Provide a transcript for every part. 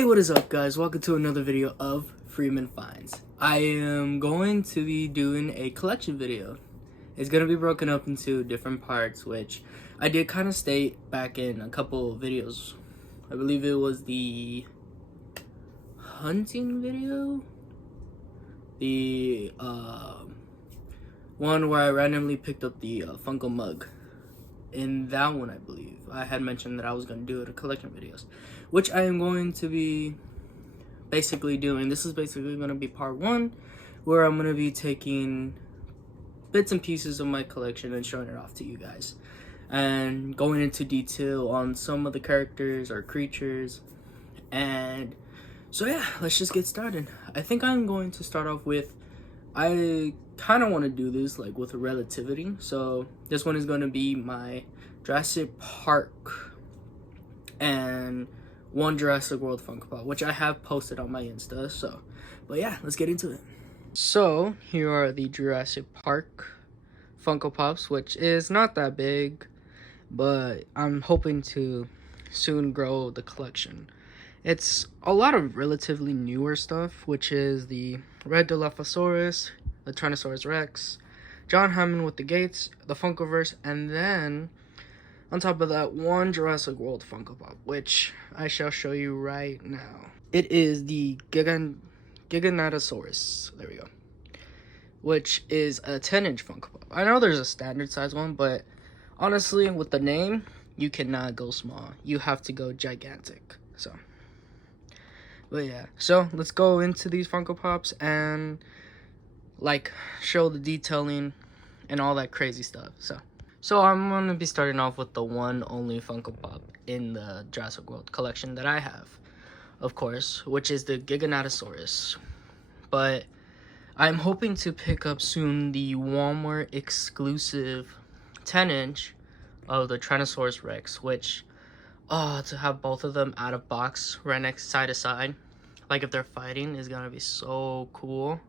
Hey, what is up, guys? Welcome to another video of Freeman Finds. I am going to be doing a collection video. It's going to be broken up into different parts, which I did kind of state back in a couple videos. I believe it was the hunting video, the one where I randomly picked up the Funko mug. In that one, I believe I had mentioned that I was going to do it a collection videos, which I am going to be basically doing. This is basically going to be part one, where I'm going to be taking bits and pieces of my collection and showing it off to you guys, and going into detail on some of the characters or creatures. And so yeah, let's just get started. I think I'm going to start off with, I kind of want to do this like with a relativity. So this one is going to be my Jurassic Park and one Jurassic World Funko Pop, which I have posted on my Insta. So, but yeah, let's get into it. So here are the Jurassic Park Funko Pops, which is not that big, but I'm hoping to soon grow the collection. It's a lot of relatively newer stuff, which is the red Dilophosaurus, the Tyrannosaurus Rex, John Hammond with the gates, the Funkoverse, and then on top of that, one Jurassic World Funko Pop, which I shall show you right now. It is the Giganotosaurus. There we go. Which is a 10-inch Funko Pop. I know there's a standard size one, but honestly, with the name, you cannot go small. You have to go gigantic. So, but yeah. So let's go into these Funko Pops and like show the detailing and all that crazy stuff. So I'm going to be starting off with the one only Funko Pop in the Jurassic World collection that I have, of course, which is the Giganotosaurus. But I'm hoping to pick up soon the Walmart exclusive 10-inch of the Tyrannosaurus Rex, which, to have both of them out of box right next side to side, like if they're fighting, is going to be so cool.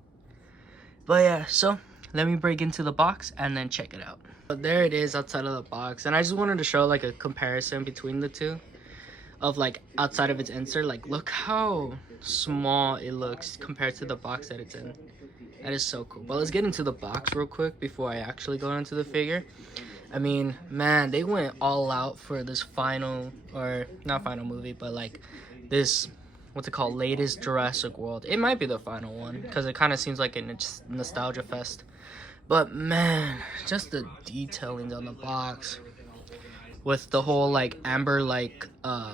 But yeah, so let me break into the box and then check it out. But there it is outside of the box, and I just wanted to show like a comparison between the two of like outside of its insert. Like, look how small it looks compared to the box that it's in. That is so cool. But let's get into the box real quick before I actually go into the figure. I mean, man, they went all out for this final, or not final movie, but like this, what's it called, latest Jurassic World. It might be the final one because it kind of seems like a nostalgia fest. But man, just the detailing on the box with the whole like amber like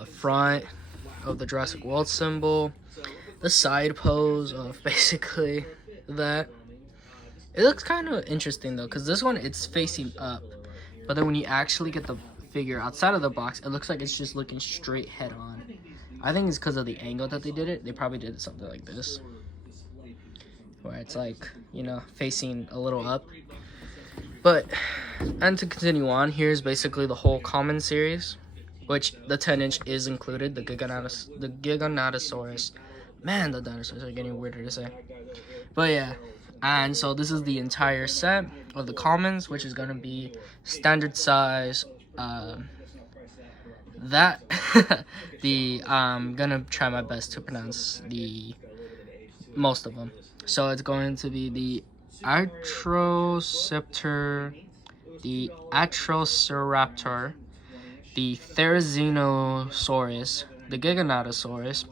front of the Jurassic World symbol, the side pose of basically that. It looks kind of interesting though, because this one it's facing up, but then when you actually get the figure outside of the box, it looks like it's just looking straight head on. I think it's because of the angle that they did it. They probably did something like this, where it's like, you know, facing a little up. But, and to continue on, here's basically the whole common series, which the 10-inch is included, the Giganotosaurus. Man, the dinosaurs are getting weirder to say. But yeah, and so this is the entire set of the commons, which is going to be standard size. I'm gonna try my best to pronounce most of them. So it's going to be the Atrociraptor, the Atrociraptor, the Therizinosaurus, the Giganotosaurus,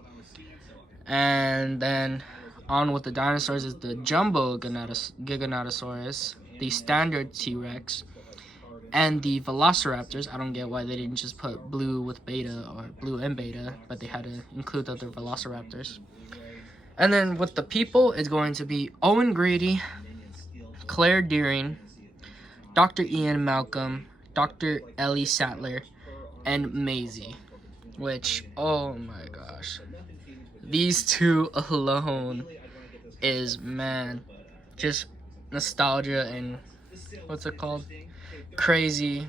and then on with the dinosaurs is the Jumbo Giganotosaurus, the standard T-Rex, and the Velociraptors. I don't get why they didn't just put blue with beta or blue and beta, but they had to include other Velociraptors. And then with the people, it's going to be Owen Grady, Claire Deering, Dr. Ian Malcolm, Dr. Ellie Sattler, and Maisie. Which, oh my gosh. These two alone is, man, just nostalgia and, what's it called? Crazy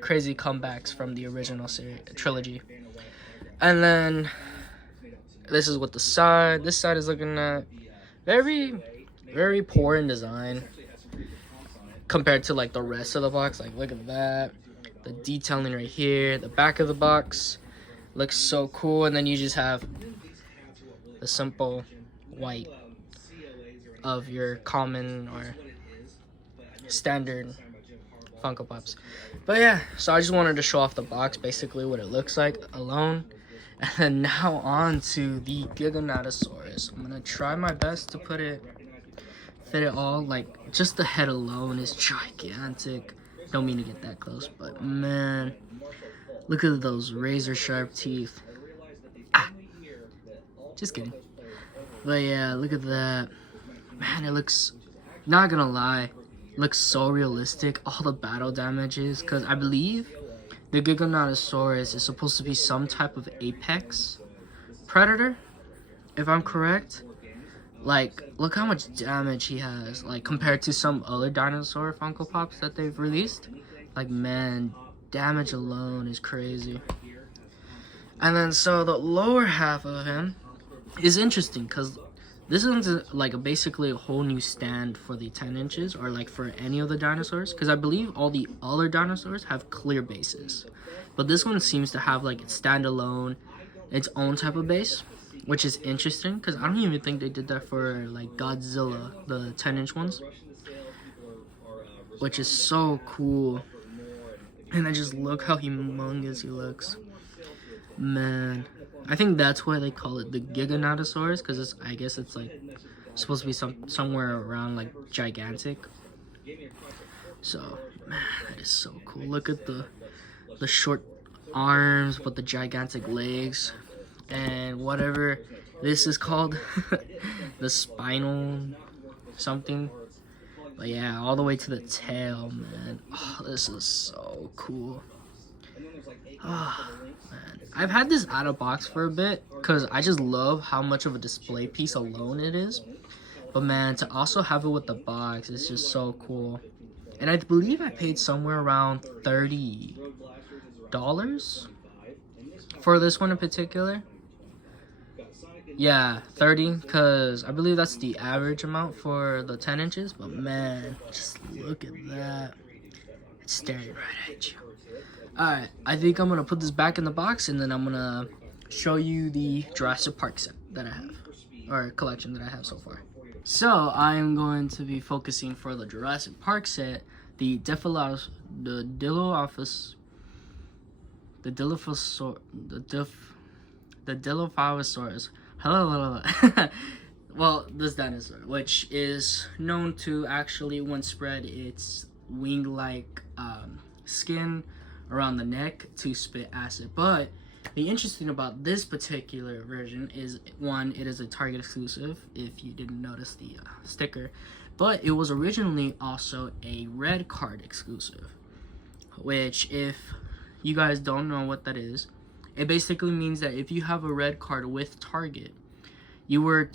comebacks from the original trilogy. And then this is what this side is looking at. Very poor in design compared to like the rest of the box. Like, look at that, the detailing right here. The back of the box looks so cool, and then you just have the simple white of your common or standard Funko Pops. But yeah, so I just wanted to show off the box, basically what it looks like alone. And now on to the Giganotosaurus. I'm gonna try my best to fit it all. Like, just the head alone is gigantic. Don't mean to get that close, but man, look at those razor sharp teeth. Ah, just kidding. But yeah, look at that. Man, it looks, not gonna lie, looks so realistic. All the battle damages, because I believe the Giganotosaurus is supposed to be some type of apex predator, if I'm correct. Like, look how much damage he has, like, compared to some other dinosaur Funko Pops that they've released. Like, man, damage alone is crazy. And then, so the lower half of him is interesting, because this is like basically a whole new stand for the 10 inches, or like for any of the dinosaurs, because I believe all the other dinosaurs have clear bases. But this one seems to have like its standalone, its own type of base, which is interesting, because I don't even think they did that for like Godzilla, the 10-inch ones, which is so cool. And I just look how humongous he looks. Man, I think that's why they call it the Giganotosaurus, because I guess it's like supposed to be somewhere around like gigantic. So man, that is so cool. Look at the short arms but the gigantic legs, and whatever this is called, the spinal something. But yeah, all the way to the tail, man. Oh, this is so cool. Oh, man. I've had this out of box for a bit because I just love how much of a display piece alone it is. But man, to also have it with the box is just so cool. And I believe I paid somewhere around $30 for this one in particular. Yeah, 30, because I believe that's the average amount for the 10 inches. But man, just look at that. It's staring right at you. Alright, I think I'm going to put this back in the box, and then I'm going to show you the Jurassic Park set that I have, or collection that I have so far. So, I'm going to be focusing for the Jurassic Park set, the Dilophosaurus, hello. Well, this dinosaur, which is known to actually, when spread its wing-like skin around the neck to spit acid. But the interesting about this particular version is, one, it is a Target exclusive, if you didn't notice the sticker, but it was originally also a red card exclusive, which, if you guys don't know what that is, it basically means that if you have a red card with Target, you were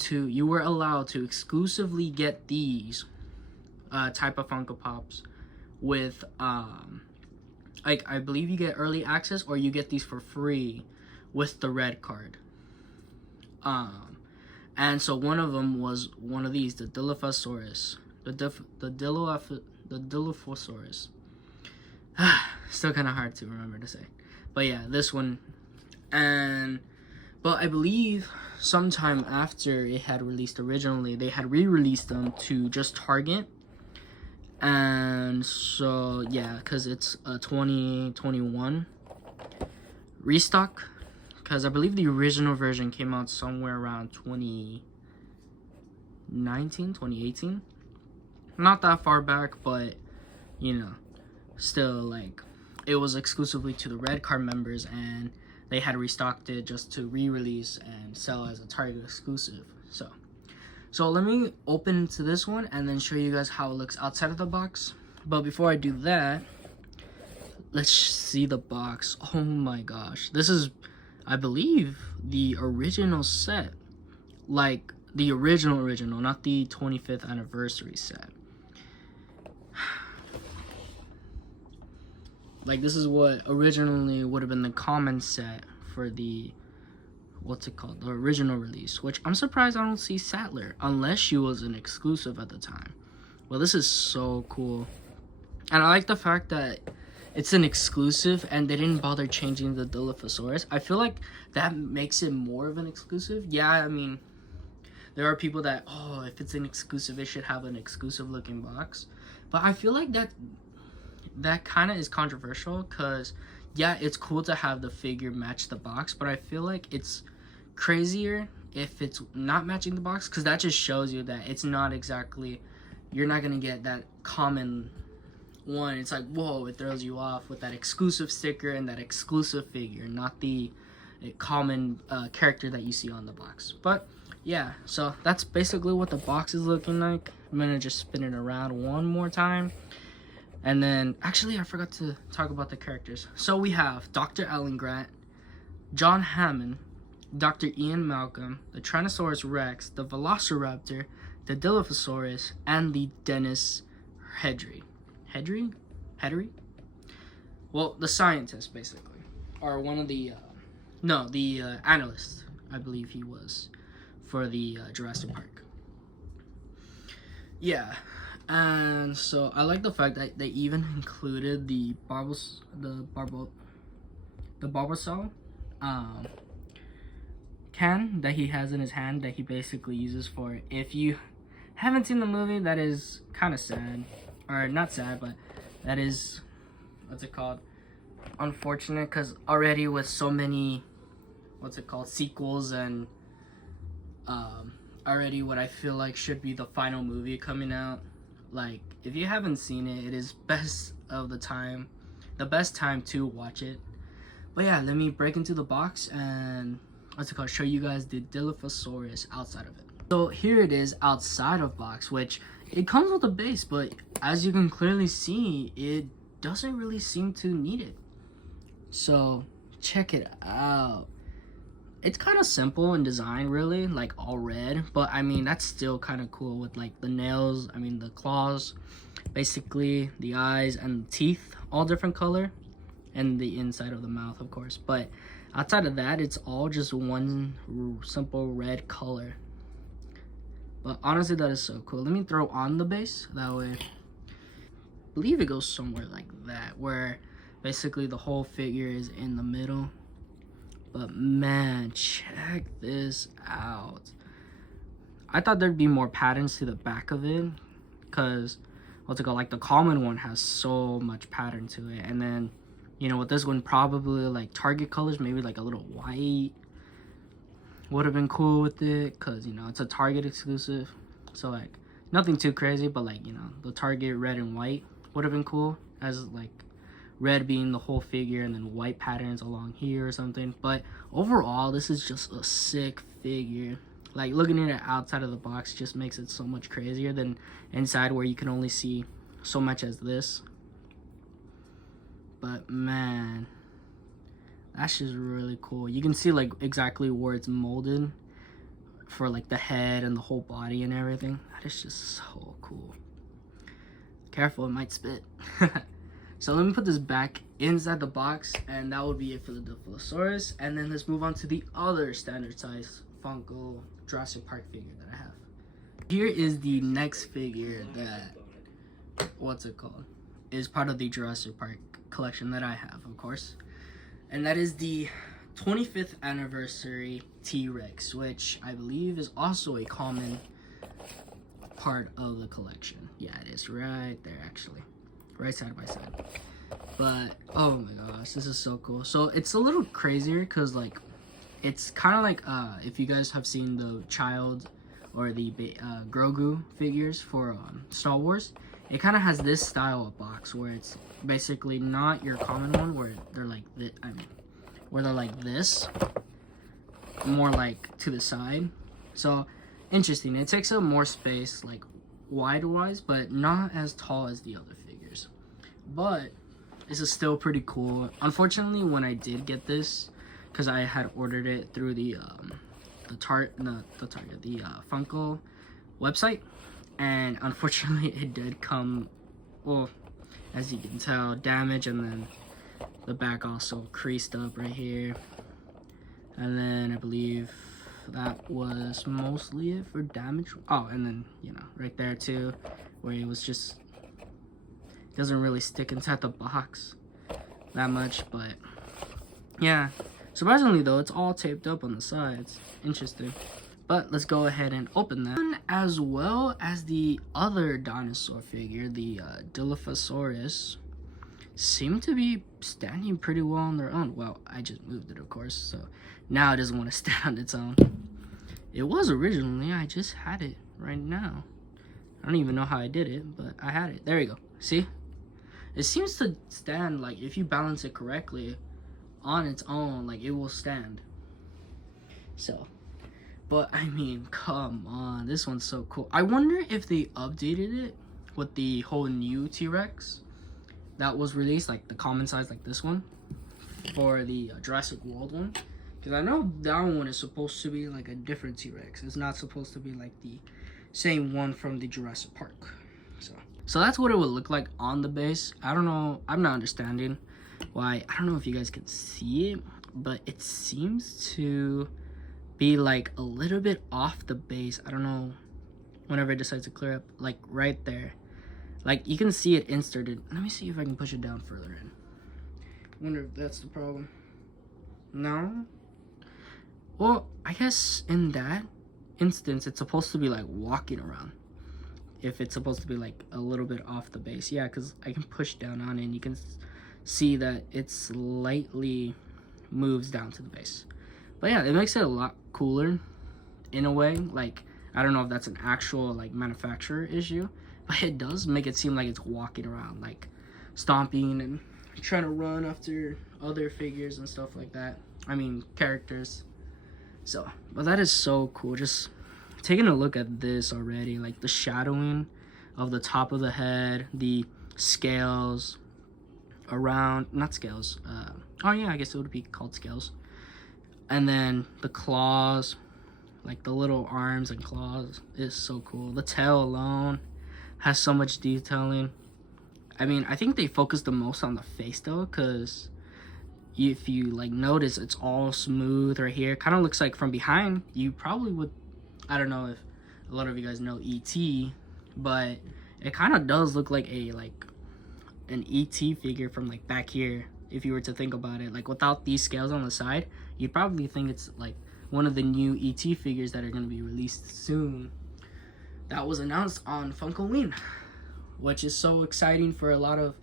allowed to exclusively get these type of Funko Pops with like, I believe you get early access, or you get these for free with the red card. And so one of them was one of these, the Dilophosaurus, the Dilophosaurus. Still kind of hard to remember to say, but yeah, this one. But I believe sometime after it had released originally, they had re-released them to just Target. And so yeah, because it's a 2021 restock, because I believe the original version came out somewhere around 2018, not that far back, but you know, still, like, it was exclusively to the red card members, and they had restocked it just to re-release and sell as a Target exclusive. So let me open to this one and then show you guys how it looks outside of the box. But before I do that, let's see the box. Oh my gosh. This is, I believe, the original set. Like, the original, not the 25th anniversary set. Like, this is what originally would have been the common set for the, what's it called, the original release, which I'm surprised I don't see Sattler, unless she was an exclusive at the time. Well, this is so cool. And I like the fact that it's an exclusive and they didn't bother changing the Dilophosaurus. I feel like that makes it more of an exclusive. Yeah, I mean, There are people that, oh, if it's an exclusive, it should have an exclusive looking box. But I feel like that kind of is controversial, because yeah, it's cool to have the figure match the box, but I feel like it's crazier if it's not matching the box, because that just shows you that it's not exactly, you're not gonna get that common one. It's like, whoa, it throws you off with that exclusive sticker and that exclusive figure, not the common character that you see on the box. But yeah, so that's basically what the box is looking like. I'm gonna just spin it around one more time. And then, actually, I forgot to talk about the characters. So we have Dr. Alan Grant, John Hammond, Dr. Ian Malcolm, the Tyrannosaurus Rex, the Velociraptor, the Dilophosaurus, and the Dennis Hedry. Hedry? Well, the scientist, basically. Or one of the, analyst, I believe he was, for the Jurassic Park. Yeah. And so I like the fact that they even included the Barbasol can that he has in his hand, that he basically uses for, if you haven't seen the movie, that is kind of sad, or not sad, but that is, what's it called, unfortunate, because already with so many, sequels, and already what I feel like should be the final movie coming out. Like, if you haven't seen it, it is the best time to watch it. But yeah, let me break into the box and show you guys the Dilophosaurus outside of it. So here it is outside of box, which it comes with a base, but as you can clearly see, it doesn't really seem to need it. So check it out. It's kind of simple in design, really, like all red, but I mean, that's still kind of cool with like the nails, the claws, basically the eyes and the teeth, all different color, and the inside of the mouth, of course. But outside of that, it's all just one simple red color. But honestly, that is so cool. Let me throw on the base, that way, I believe it goes somewhere like that, where basically the whole figure is in the middle. But man, check this out. I thought there'd be more patterns to the back of it, because like the common one has so much pattern to it. And then, with this one, probably like Target colors, maybe like a little white would have been cool with it, because it's a Target exclusive. So like nothing too crazy, but like the Target red and white would have been cool, as like red being the whole figure and then white patterns along here or something. But overall, this is just a sick figure. Like, looking at it outside of the box just makes it so much crazier than inside, where you can only see so much as this. But man, that's just really cool. You can see like exactly where it's molded for like the head and the whole body and everything. That is just so cool. Careful, it might spit. So let me put this back inside the box, and that would be it for the Dilophosaurus. And then let's move on to the other standard size Funko Jurassic Park figure that I have. Here is the next figure that, is part of the Jurassic Park collection that I have, of course. And that is the 25th anniversary T-Rex, which I believe is also a common part of the collection. Yeah, it is right there, actually. Right side by side. But oh my gosh, this is so cool. So it's a little crazier, because like it's kind of like if you guys have seen the child or the Grogu figures for Star Wars, it kind of has this style of box where it's basically not your common one where they're like where they're like this, more like to the side. So interesting. It takes up more space, like wide-wise, but not as tall as the other figures. But this is still pretty cool. Unfortunately, when I did get this, because I had ordered it through the Funko website, and unfortunately it did come, well, as you can tell, damaged, and then the back also creased up right here. And then I believe that was mostly it for damage. Oh, and then right there too, where it was just, doesn't really stick inside the box that much. But yeah, surprisingly though, it's all taped up on the sides. Interesting. But let's go ahead and open that. As well as the other dinosaur figure, the Dilophosaurus, seem to be standing pretty well on their own. Well, I just moved it, of course, so now it doesn't want to stand on its own. It was originally, I just had it right now. I don't even know how I did it, but I had it. There you go. See? It seems to stand, like, if you balance it correctly on its own, like, it will stand. So, but I mean, come on. This one's so cool. I wonder if they updated it with the whole new T-Rex that was released, like the common size, like this one, for the Jurassic World one. Because I know that one is supposed to be like a different T-Rex. It's not supposed to be like the same one from the Jurassic Park. So that's what it would look like on the base. I don't know. I'm not understanding why. I don't know if you guys can see it, but it seems to be like a little bit off the base. I don't know. Whenever it decides to clear up, like right there. Like, you can see it inserted. Let me see if I can push it down further in. Wonder if that's the problem. No? Well, I guess in that instance, it's supposed to be, like, walking around. If it's supposed to be, like, a little bit off the base. Yeah, because I can push down on it, and you can see that it slightly moves down to the base. But, yeah, it makes it a lot cooler in a way. Like, I don't know if that's an actual, like, manufacturer issue. But it does make it seem like it's walking around, like stomping and trying to run after other figures and stuff like that. I mean, characters. So, but that is so cool. Just taking a look at this already, like the shadowing of the top of the head, the scales around, not scales. Oh yeah, I guess it would be called scales. And then the claws, like the little arms and claws, is so cool. The tail alone has so much detailing. I mean, I think they focus the most on the face though, because if you like notice, it's all smooth right here. Kind of looks like from behind you probably would, I don't know if a lot of you guys know ET, but it kind of does look like an ET figure from like back here. If you were to think about it, like without these scales on the side, you'd probably think it's like one of the new ET figures that are going to be released soon. That was announced on Funkoverse, which is so exciting for a lot of,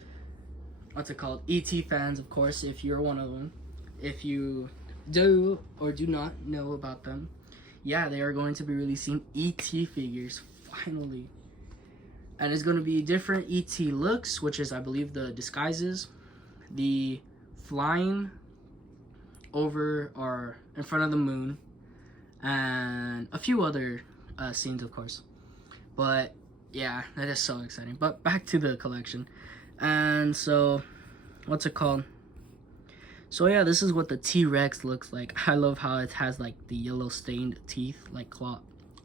what's it called, ET fans, of course, if you're one of them. If you do or do not know about them, yeah, they are going to be releasing ET figures, finally. And it's going to be different ET looks, which is, I believe, the disguises, the flying over or in front of the moon, and a few other scenes, of course. But yeah, that is so exciting. But back to the collection. And so, what's it called? So yeah, this is what the T-Rex looks like. I love how it has like the yellow stained teeth, like claw,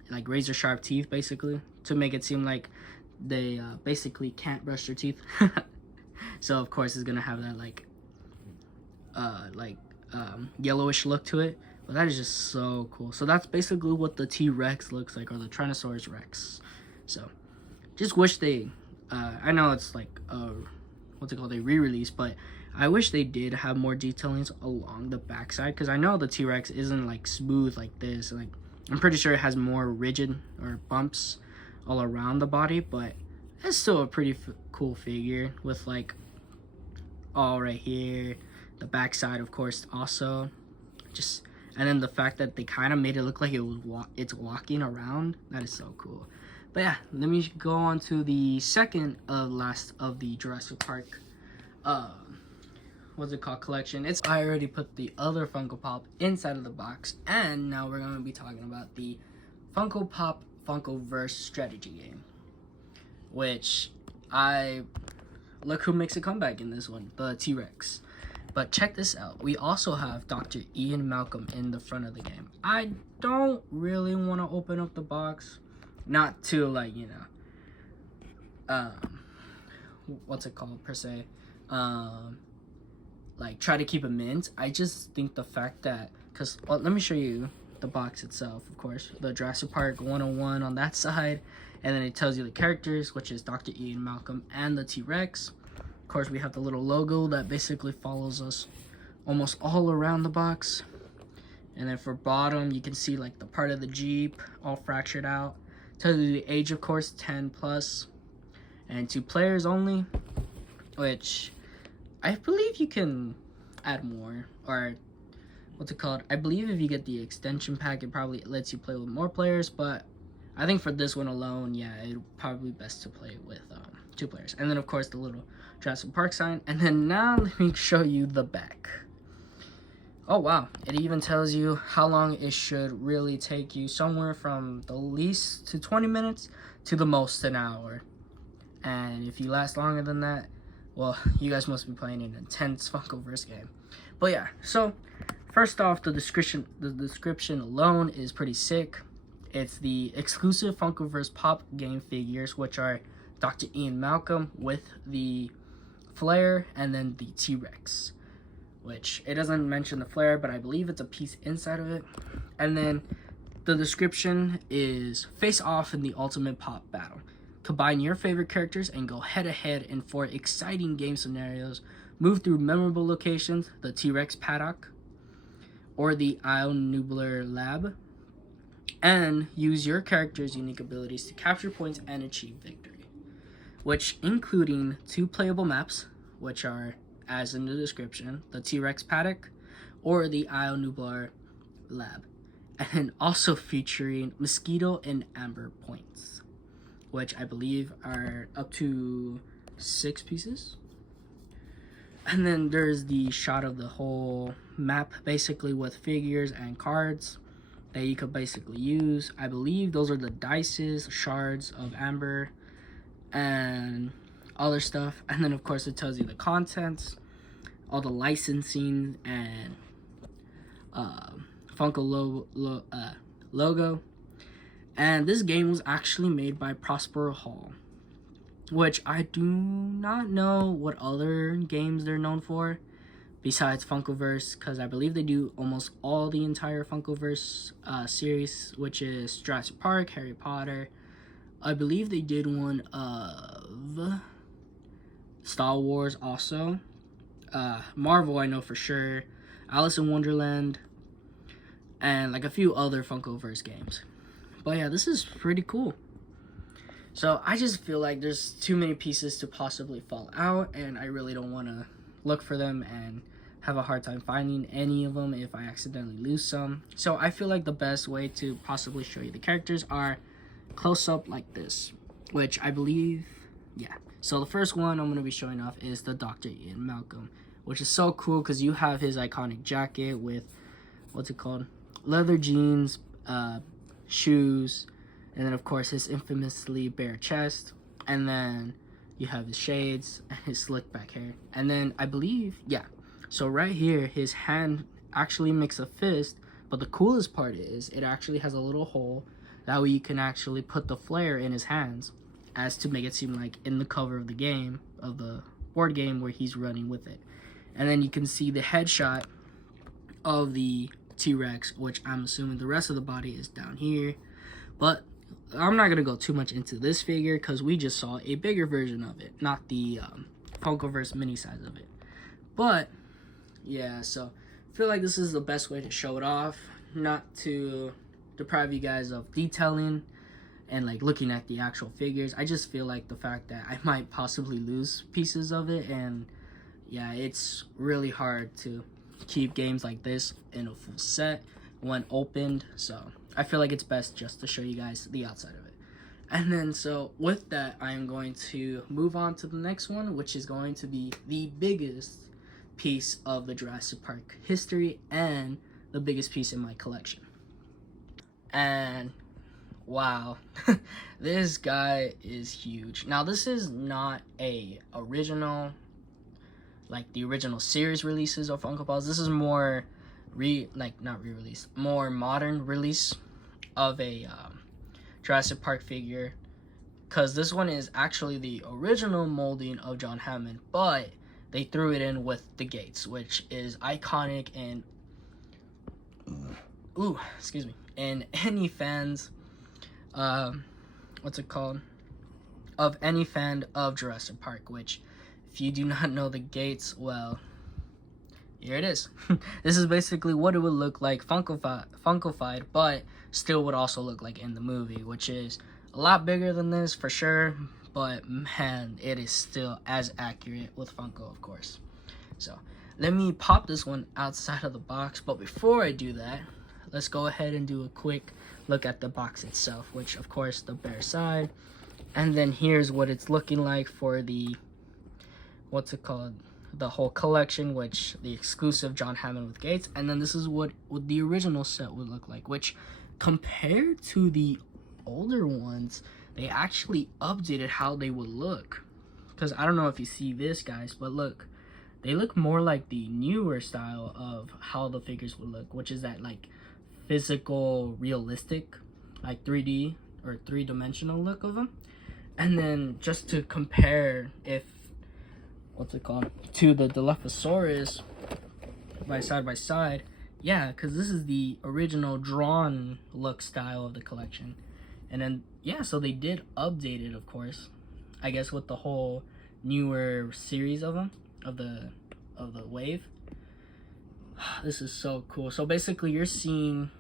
like razor sharp teeth, basically, to make it seem like they basically can't brush their teeth. So of course it's gonna have that yellowish look to it. But that is just so cool. So that's basically what the T-Rex looks like, or the Tyrannosaurus Rex. So, just wish they, I know it's like, what's it called, a re-release, but I wish they did have more detailings along the backside, because I know the T-Rex isn't like smooth like this. Like, I'm pretty sure it has more rigid or bumps all around the body, but it's still a pretty cool figure with like all right here, the backside, of course, also. Just, and then the fact that they kind of made it look like it's walking around, that is so cool. But yeah, let me go on to the second last of the Jurassic Park, what's it called, collection. I already put the other Funko Pop inside of the box, and now we're going to be talking about the Funko Pop Funkoverse strategy game, which look who makes a comeback in this one, the T-Rex. But check this out, we also have Dr. Ian Malcolm in the front of the game. I don't really want to open up the box, not to like, you know, what's it called per se, like try to keep a mint. I just think the fact that, because, well, let me show you the box itself, of course. The Jurassic Park 101 on that side, and then it tells you the characters, which is Dr. Ian Malcolm and the T-Rex. Of course, we have the little logo that basically follows us almost all around the box. And then for bottom, you can see like the part of the Jeep all fractured out. Tells you the age, of course, 10 plus. And 2 players only, which I believe you can add more, or what's it called? I believe if you get the extension pack, it probably lets you play with more players, but I think for this one alone, yeah, it'd probably be best to play with 2 players. And then, of course, the little Jurassic Park sign. And then now let me show you the back. Oh, wow. It even tells you how long it should really take you, somewhere from the least to 20 minutes to the most an hour. And if you last longer than that, well, you guys must be playing an intense Funkoverse game. But yeah, so first off, the description alone is pretty sick. It's the exclusive Funkoverse pop game figures, which are Dr. Ian Malcolm with the flare and then the T-Rex, which it doesn't mention the flare, but I believe it's a piece inside of it. And then the description is face off in the ultimate pop battle. Combine your favorite characters and go head-to-head in 4 exciting game scenarios. Move through memorable locations, the T-Rex paddock or the Isle Nublar lab, and use your character's unique abilities to capture points and achieve victory, which including 2 playable maps, which are, as in the description, the T-Rex paddock or the Isle Nublar lab, and also featuring mosquito and amber points, which I believe are up to 6 pieces. And then there's the shot of the whole map, basically with figures and cards that you could basically use. I believe those are the dices, shards of amber, and other stuff. And then of course it tells you the contents, all the licensing, and Funko logo. And this game was actually made by Prospero Hall, which I do not know what other games they're known for besides Funkoverse, because I believe they do almost all the entire Funkoverse series, which is Jurassic Park, Harry Potter. I believe they did one of Star Wars also. Marvel, I know for sure. Alice in Wonderland, and like a few other Funkoverse games. But yeah, this is pretty cool. So I just feel like there's too many pieces to possibly fall out, and I really don't want to look for them and have a hard time finding any of them if I accidentally lose some. So I feel like the best way to possibly show you the characters are close up like this, which I believe, yeah. So the first one I'm going to be showing off is the Dr. Ian Malcolm, which is so cool because you have his iconic jacket with, what's it called, leather jeans, shoes, and then of course his infamously bare chest, and then you have his shades and his slick back hair. And then I believe, yeah, so right here his hand actually makes a fist, but the coolest part is it actually has a little hole, that way you can actually put the flare in his hands, as to make it seem like in the cover of the game, of the board game, where he's running with it. And then you can see the headshot of the T-Rex, which I'm assuming the rest of the body is down here. But I'm not going to go too much into this figure because we just saw a bigger version of it, not the Funkoverse mini size of it. But yeah, so I feel like this is the best way to show it off, not to deprive you guys of detailing and like looking at the actual figures. I just feel like the fact that I might possibly lose pieces of it, and yeah, it's really hard to keep games like this in a full set when opened. So I feel like it's best just to show you guys the outside of it. And then so with that, I am going to move on to the next one, which is going to be the biggest piece of the Jurassic Park history and the biggest piece in my collection. And wow, this guy is huge. Now this is not a original, like the original series releases of Funko Pops. This is more more modern release of a Jurassic Park figure, because this one is actually the original molding of John Hammond, but they threw it in with the gates, which is iconic and and any fans what's it called, of any fan of Jurassic Park, which if you do not know the gates, well, here it is. This is basically what it would look like funkified, but still would also look like in the movie, which is a lot bigger than this for sure, but man, it is still as accurate with Funko, of course. So let me pop this one outside of the box, but before I do that, let's go ahead and do a quick look at the box itself, which of course the bare side, and then here's what it's looking like for the, what's it called, the whole collection, which the exclusive John Hammond with Gates, and then this is what the original set would look like, which compared to the older ones, they actually updated how they would look. Because I don't know if you see this, guys, but look, they look more like the newer style of how the figures would look, which is that like physical, realistic, like 3D or three-dimensional look of them. And then just to compare, if what's it called, to the Dilophosaurus by side, yeah, because this is the original drawn look style of the collection. And then yeah, so they did update it, of course, I guess, with the whole newer series of them, of the wave. This is so cool. So basically you're seeing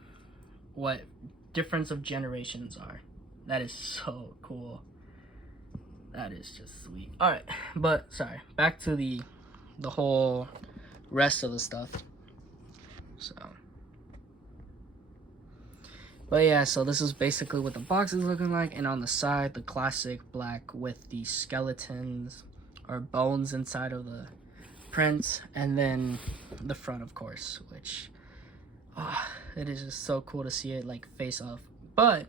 what difference of generations are. That is so cool. That is just sweet. All right, but sorry, back to the whole rest of the stuff. So, but yeah, so this is basically what the box is looking like, and on the side, the classic black with the skeletons or bones inside of the print, and then the front, of course, which it is just so cool to see it like face off. But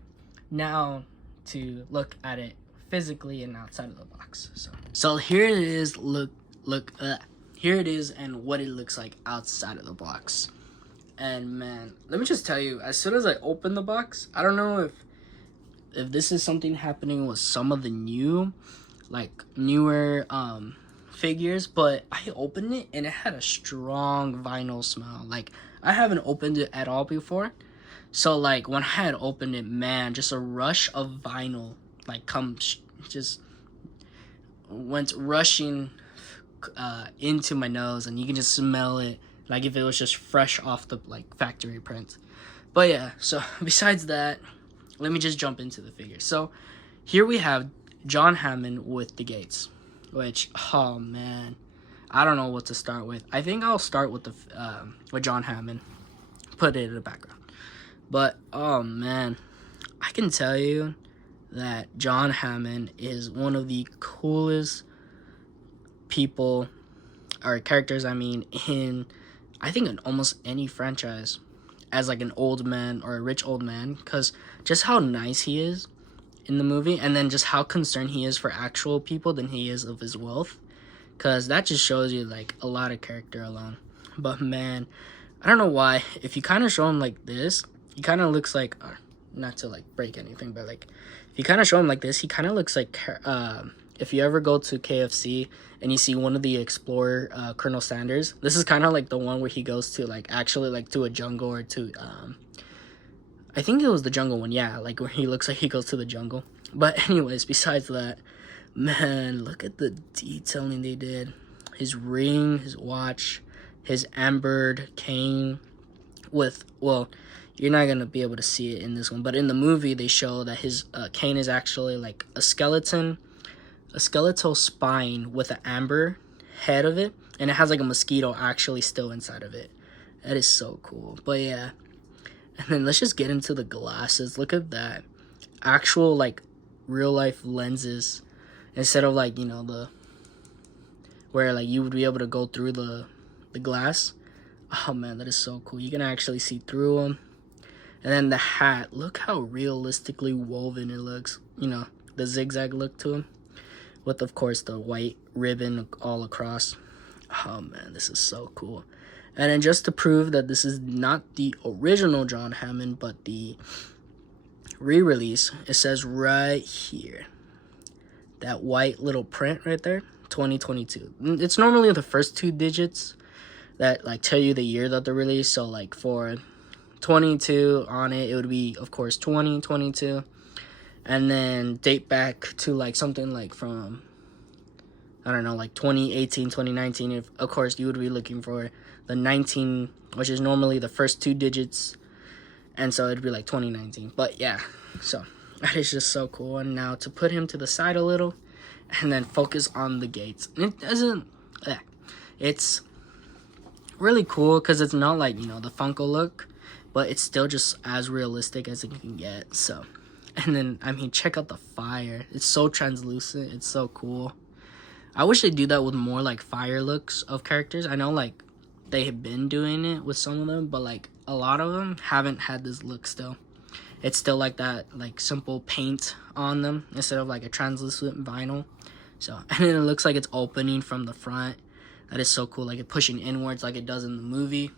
now to look at it physically and outside of the box. So here it is. Here it is, and what it looks like outside of the box. And man, let me just tell you, as soon as I opened the box, I don't know if this is something happening with some of the newer figures, but I opened it and it had a strong vinyl smell. Like, I haven't opened it at all before, so like when I had opened it, man, just a rush of vinyl like just went rushing into my nose, and you can just smell it like if it was just fresh off the like factory print. But yeah, so besides that, let me just jump into the figure. So here we have John Hammond with the Gates, which, oh man, I don't know what to start with. I think I'll start with with John Hammond, put it in the background. But oh man, I can tell you that John Hammond is one of the coolest people, or characters, I mean, in almost any franchise, as like an old man or a rich old man, because just how nice he is in the movie, and then just how concerned he is for actual people than he is of his wealth, because that just shows you like a lot of character alone. But man, I don't know why, if you kind of show him like this, he kind of looks like, not to like break anything, but like if you kind of show him like this, he kind of looks like if you ever go to KFC and you see one of the Explorer Colonel Sanders, this is kind of like the one where he goes to like actually like to a jungle, or to I think it was the jungle one, yeah, like where he looks like he goes to the jungle. But anyways, besides that, man, look at the detailing they did. His ring, his watch, his ambered cane with, well, you're not going to be able to see it in this one, but in the movie they show that his cane is actually like a skeletal spine with an amber head of it, and it has like a mosquito actually still inside of it. That is so cool. But yeah, and then let's just get into the glasses. Look at that, actual like real life lenses, instead of like, you know, the where like you would be able to go through the glass. Oh man, that is so cool. You can actually see through them. And then the hat, look how realistically woven it looks, you know, the zigzag look to him, with of course the white ribbon all across. Oh man, this is so cool. And then just to prove that this is not the original John Hammond, but the re-release, it says right here, that white little print right there, 2022. It's normally the first two digits that like tell you the year that they're released. So like for 22 on it, it would be of course 2022, and then date back to like something like from, I don't know, like 2018, 2019. If of course you would be looking for the 19, which is normally the first 2 digits, and so it'd be like 2019. But yeah, so that is just so cool. And now to put him to the side a little and then focus on the gates. And it doesn't, it's really cool because it's not like, you know, the Funko look, but it's still just as realistic as it can get. So, and then, I mean, check out the fire. It's so translucent. It's so cool. I wish they do that with more like fire looks of characters. I know like they have been doing it with some of them, but like a lot of them haven't had this look still. It's still like that, like simple paint on them instead of like a translucent vinyl. So, and then it looks like it's opening from the front. That is so cool, like it pushing inwards like it does in the movie.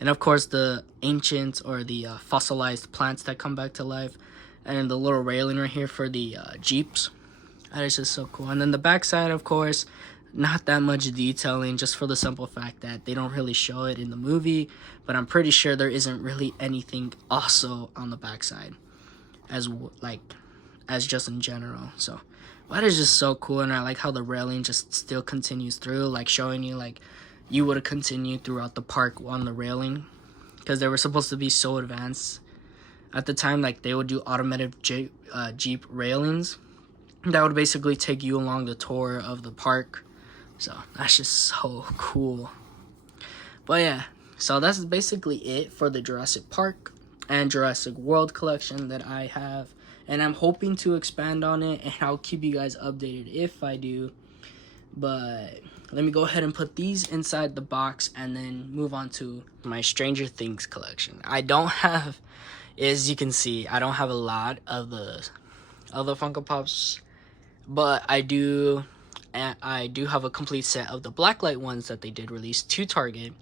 And of course the ancient or the fossilized plants that come back to life. And then the little railing right here for the Jeeps. That is just so cool. And then the backside, of course, not that much detailing, just for the simple fact that they don't really show it in the movie. But I'm pretty sure there isn't really anything also on the backside as just in general. So that is just so cool. And I like how the railing just still continues through, like showing you like you would have continued throughout the park on the railing, because they were supposed to be so advanced at the time. Like they would do automated Jeep railings that would basically take you along the tour of the park. So that's just so cool. But yeah, so that's basically it for the Jurassic Park and Jurassic World collection that I have, and I'm hoping to expand on it, and I'll keep you guys updated if I do. But let me go ahead and put these inside the box and then move on to my Stranger Things collection. I don't have, as you can see, I don't have a lot of the Funko Pops, but I do have a complete set of the Blacklight ones that they did release to Target,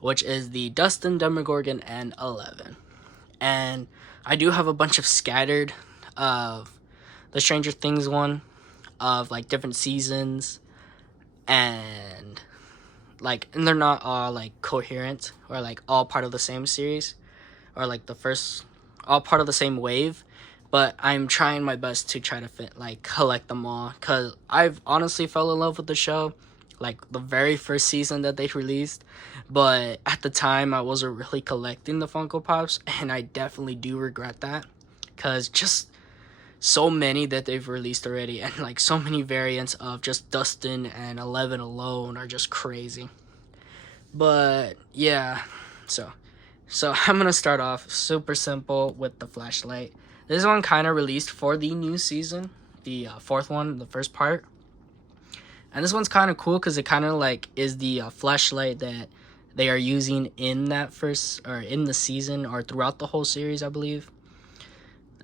which is the Dustin, Demogorgon, and 11. And I do have a bunch of scattered of the Stranger Things one of like different seasons, and they're not all like coherent or like all part of the same series or like the first all part of the same wave. But I'm trying my best to try to collect them all, because I've honestly fell in love with the show, like the very first season that they released. But at the time, I wasn't really collecting the Funko Pops, and I definitely do regret that, because just so many that they've released already, and like so many variants of just Dustin and 11 alone are just crazy. But yeah, so I'm gonna start off super simple with the flashlight. This one kind of released for the new season, the fourth one, the first part. And this one's kind of cool because it kind of like is the flashlight that they are using in that first, or in the season, or throughout the whole series, I believe.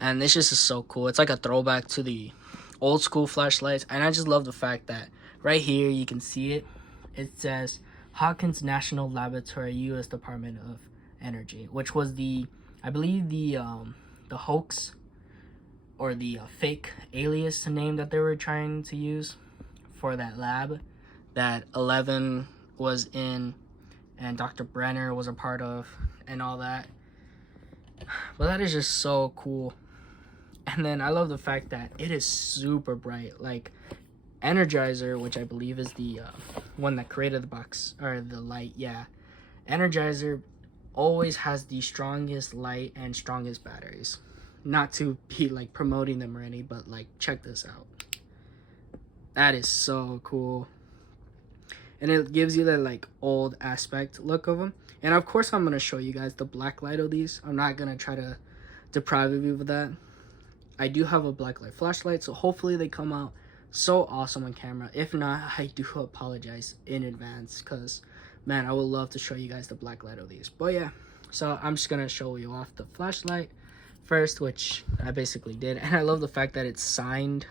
And this just is so cool. It's like a throwback to the old school flashlights. And I just love the fact that right here you can see it. It says Hawkins National Laboratory, U.S. Department of Energy, which was I believe the hoax or the fake alias name that they were trying to use for that lab that 11 was in and Dr. Brenner was a part of and all that. But that is just so cool. And then I love the fact that it is super bright. Like Energizer, which I believe is the one that created the box, or the light, yeah. Energizer always has the strongest light and strongest batteries. Not to be like promoting them or any, but like check this out. That is so cool. And it gives you that like old aspect look of them. And of course I'm going to show you guys the Blacklight of these. I'm not going to try to deprive you of that. I do have a Blacklight flashlight, so hopefully they come out so awesome on camera. If not, I do apologize in advance, because man, I would love to show you guys the Blacklight of these. But yeah, so I'm just going to show you off the flashlight first, which I basically did. And I love the fact that it's signed.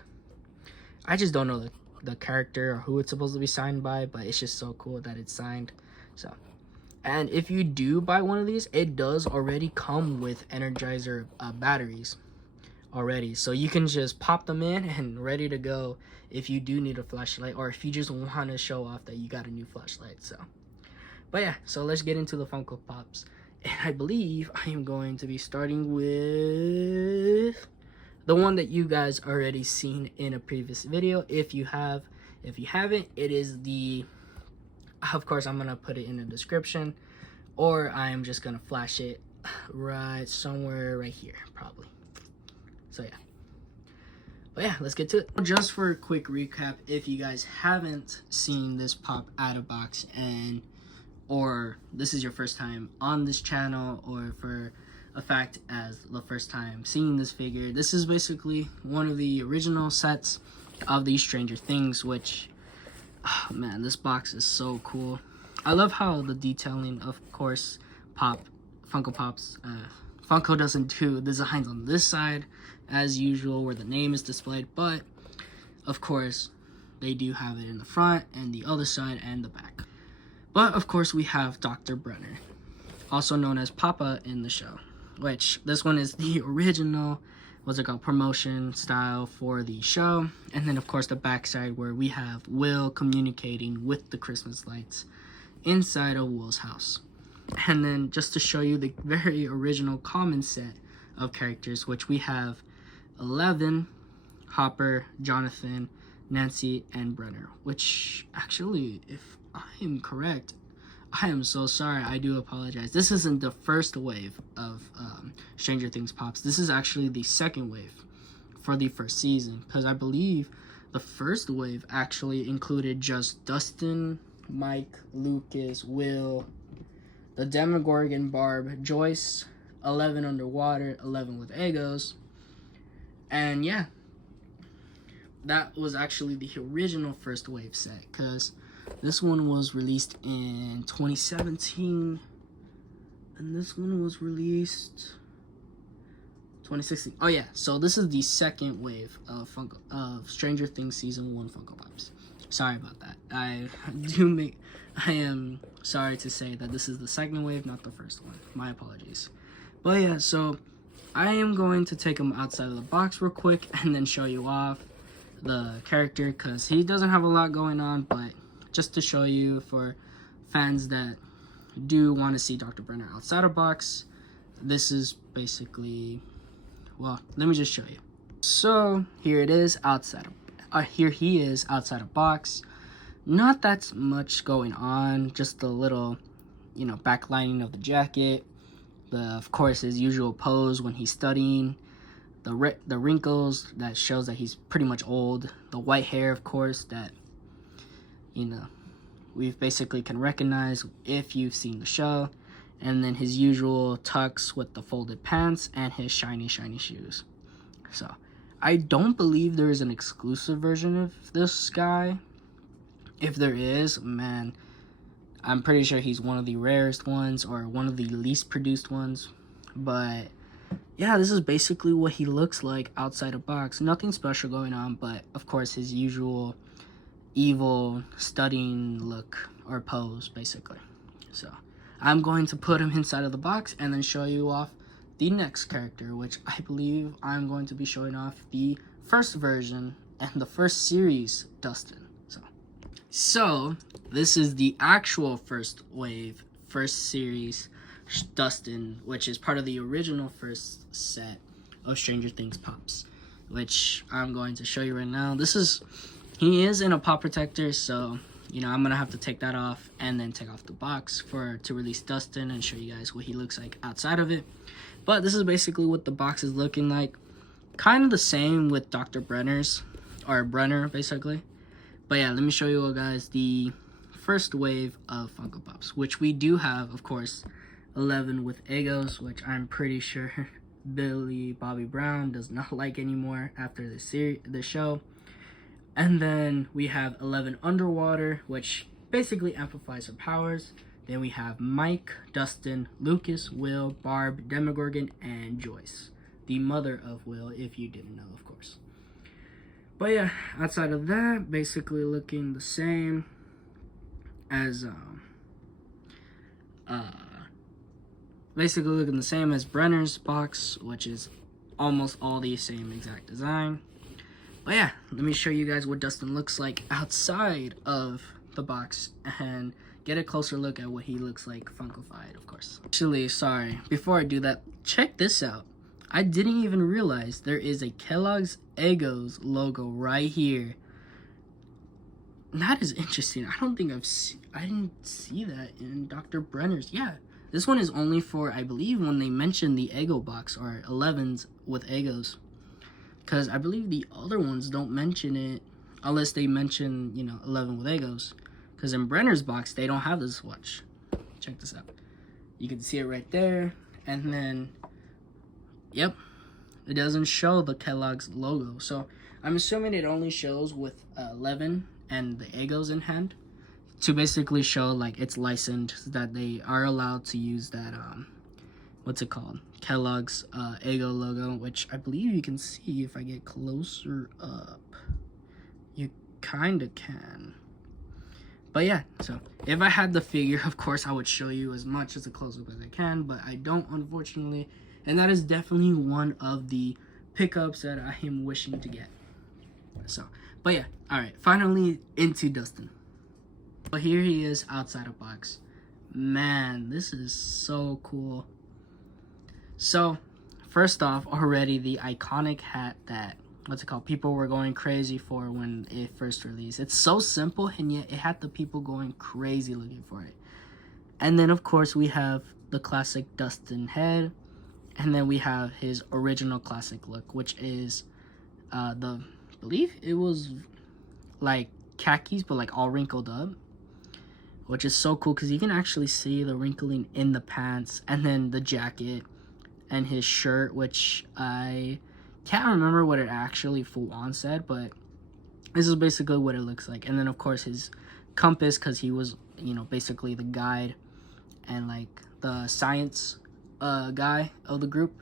I just don't know the character or who it's supposed to be signed by, but it's just so cool that it's signed. So, and if you do buy one of these, it does already come with Energizer batteries already, so you can just pop them in and ready to go if you do need a flashlight, or if you just want to show off that you got a new flashlight. So, but yeah, so let's get into the Funko Pops. And I believe I am going to be starting with the one that you guys already seen in a previous video. If you haven't, it is the Of course, I'm gonna put it in the description, or I am just gonna flash it right somewhere right here, probably. So yeah. But yeah, let's get to it. Just for a quick recap, if you guys haven't seen this pop out of box, and or this is your first time on this channel, or for a fact as the first time seeing this figure, this is basically one of the original sets of these Stranger Things, which, oh man, this box is so cool. I love how the detailing, of course, Funko Pops, Funko doesn't do designs on this side as usual where the name is displayed, but of course they do have it in the front and the other side and the back. But of course we have Dr. Brenner, also known as Papa in the show, which this one is the original, what's it called, promotion style for the show. And then of course the back side where we have Will communicating with the Christmas lights inside of Will's house. And then just to show you the very original common set of characters, which we have 11, Hopper, Jonathan, Nancy, and Brenner, which actually, if I am correct, I am so sorry, I do apologize. This isn't the first wave of Stranger Things Pops. This is actually the second wave for the first season, because I believe the first wave actually included just Dustin, Mike, Lucas, Will, the Demogorgon, Barb, Joyce, 11 underwater, 11 with Egos. And yeah, that was actually the original first wave set, because this one was released in 2017 and this one was released 2016. Oh yeah, so this is the second wave of Stranger Things season 1 Funko Pops. Sorry about that. I am sorry to say that this is the second wave, not the first one. My apologies. But yeah, so I am going to take him outside of the box real quick and then show you off the character, because he doesn't have a lot going on, but just to show you for fans that do want to see Dr. Brenner outside of box, this is basically, well, let me just show you. So here it is outside of, here he is outside of box. Not that much going on, just a little, you know, backlining of the jacket. Of course, his usual pose when he's studying, the wrinkles that shows that he's pretty much old, the white hair, of course, that, you know, we basically can recognize if you've seen the show, and then his usual tux with the folded pants and his shiny shoes. So I don't believe there is an exclusive version of this guy. If there is, man, I'm pretty sure he's one of the rarest ones or one of the least produced ones. But yeah, this is basically what he looks like outside of box. Nothing special going on, but of course his usual evil studying look or pose, basically. So I'm going to put him inside of the box and then show you off the next character, which I believe I'm going to be showing off the first version and the first series, Dustin. So this is the actual first wave, first series Dustin, which is part of the original first set of Stranger Things Pops, which I'm going to show you right now. He is in a pop protector, so, you know, I'm going to have to take that off and then take off the box to release Dustin and show you guys what he looks like outside of it. But this is basically what the box is looking like. Kind of the same with Dr. Brenner, basically. But yeah, let me show you guys the first wave of Funko Pops, which we do have, of course, 11 with Egos, which I'm pretty sure Bobby Brown does not like anymore after the show. And then we have 11 underwater, which basically amplifies her powers. Then we have Mike, Dustin, Lucas, Will, Barb, Demogorgon, and Joyce, the mother of Will, if you didn't know, of course. But yeah, outside of that, basically looking the same as Brenner's box, which is almost all the same exact design. But yeah, let me show you guys what Dustin looks like outside of the box and get a closer look at what he looks like Funko-fied, of course. Actually, sorry, before I do that, check this out. I didn't even realize there is a Kellogg's Eggos logo right here that is interesting. I don't think I didn't see that in Dr. Brenner's. Yeah, this one is only for, I believe, when they mention the Eggo box or 11s with Eggos. Because I believe the other ones don't mention it unless they mention, 11 with Eggos. Because in Brenner's box, they don't have this watch. Check this out. You can see it right there. And then, yep, it doesn't show the Kellogg's logo. So I'm assuming it only shows with 11 and the Eggos in hand to basically show like it's licensed, that they are allowed to use that, what's it called? Kellogg's Eggo logo, which I believe you can see if I get closer up. You kind of can. But yeah, so if I had the figure, of course, I would show you as much as a close-up as I can, but I don't, unfortunately. And that is definitely one of the pickups that I am wishing to get. So, but yeah, all right, finally into Dustin. So here he is outside a box. Man, this is so cool. So, first off, already the iconic hat that, what's it called, people were going crazy for when it first released. It's so simple, and yet it had the people going crazy looking for it. And then, of course, we have the classic Dustin head, and then we have his original classic look, which is I believe it was like khakis, but like all wrinkled up, which is so cool because you can actually see the wrinkling in the pants, and then the jacket and his shirt, which I can't remember what it actually full on said, but this is basically what it looks like. And then of course his compass, because he was, basically the guide and like the science guy of the group.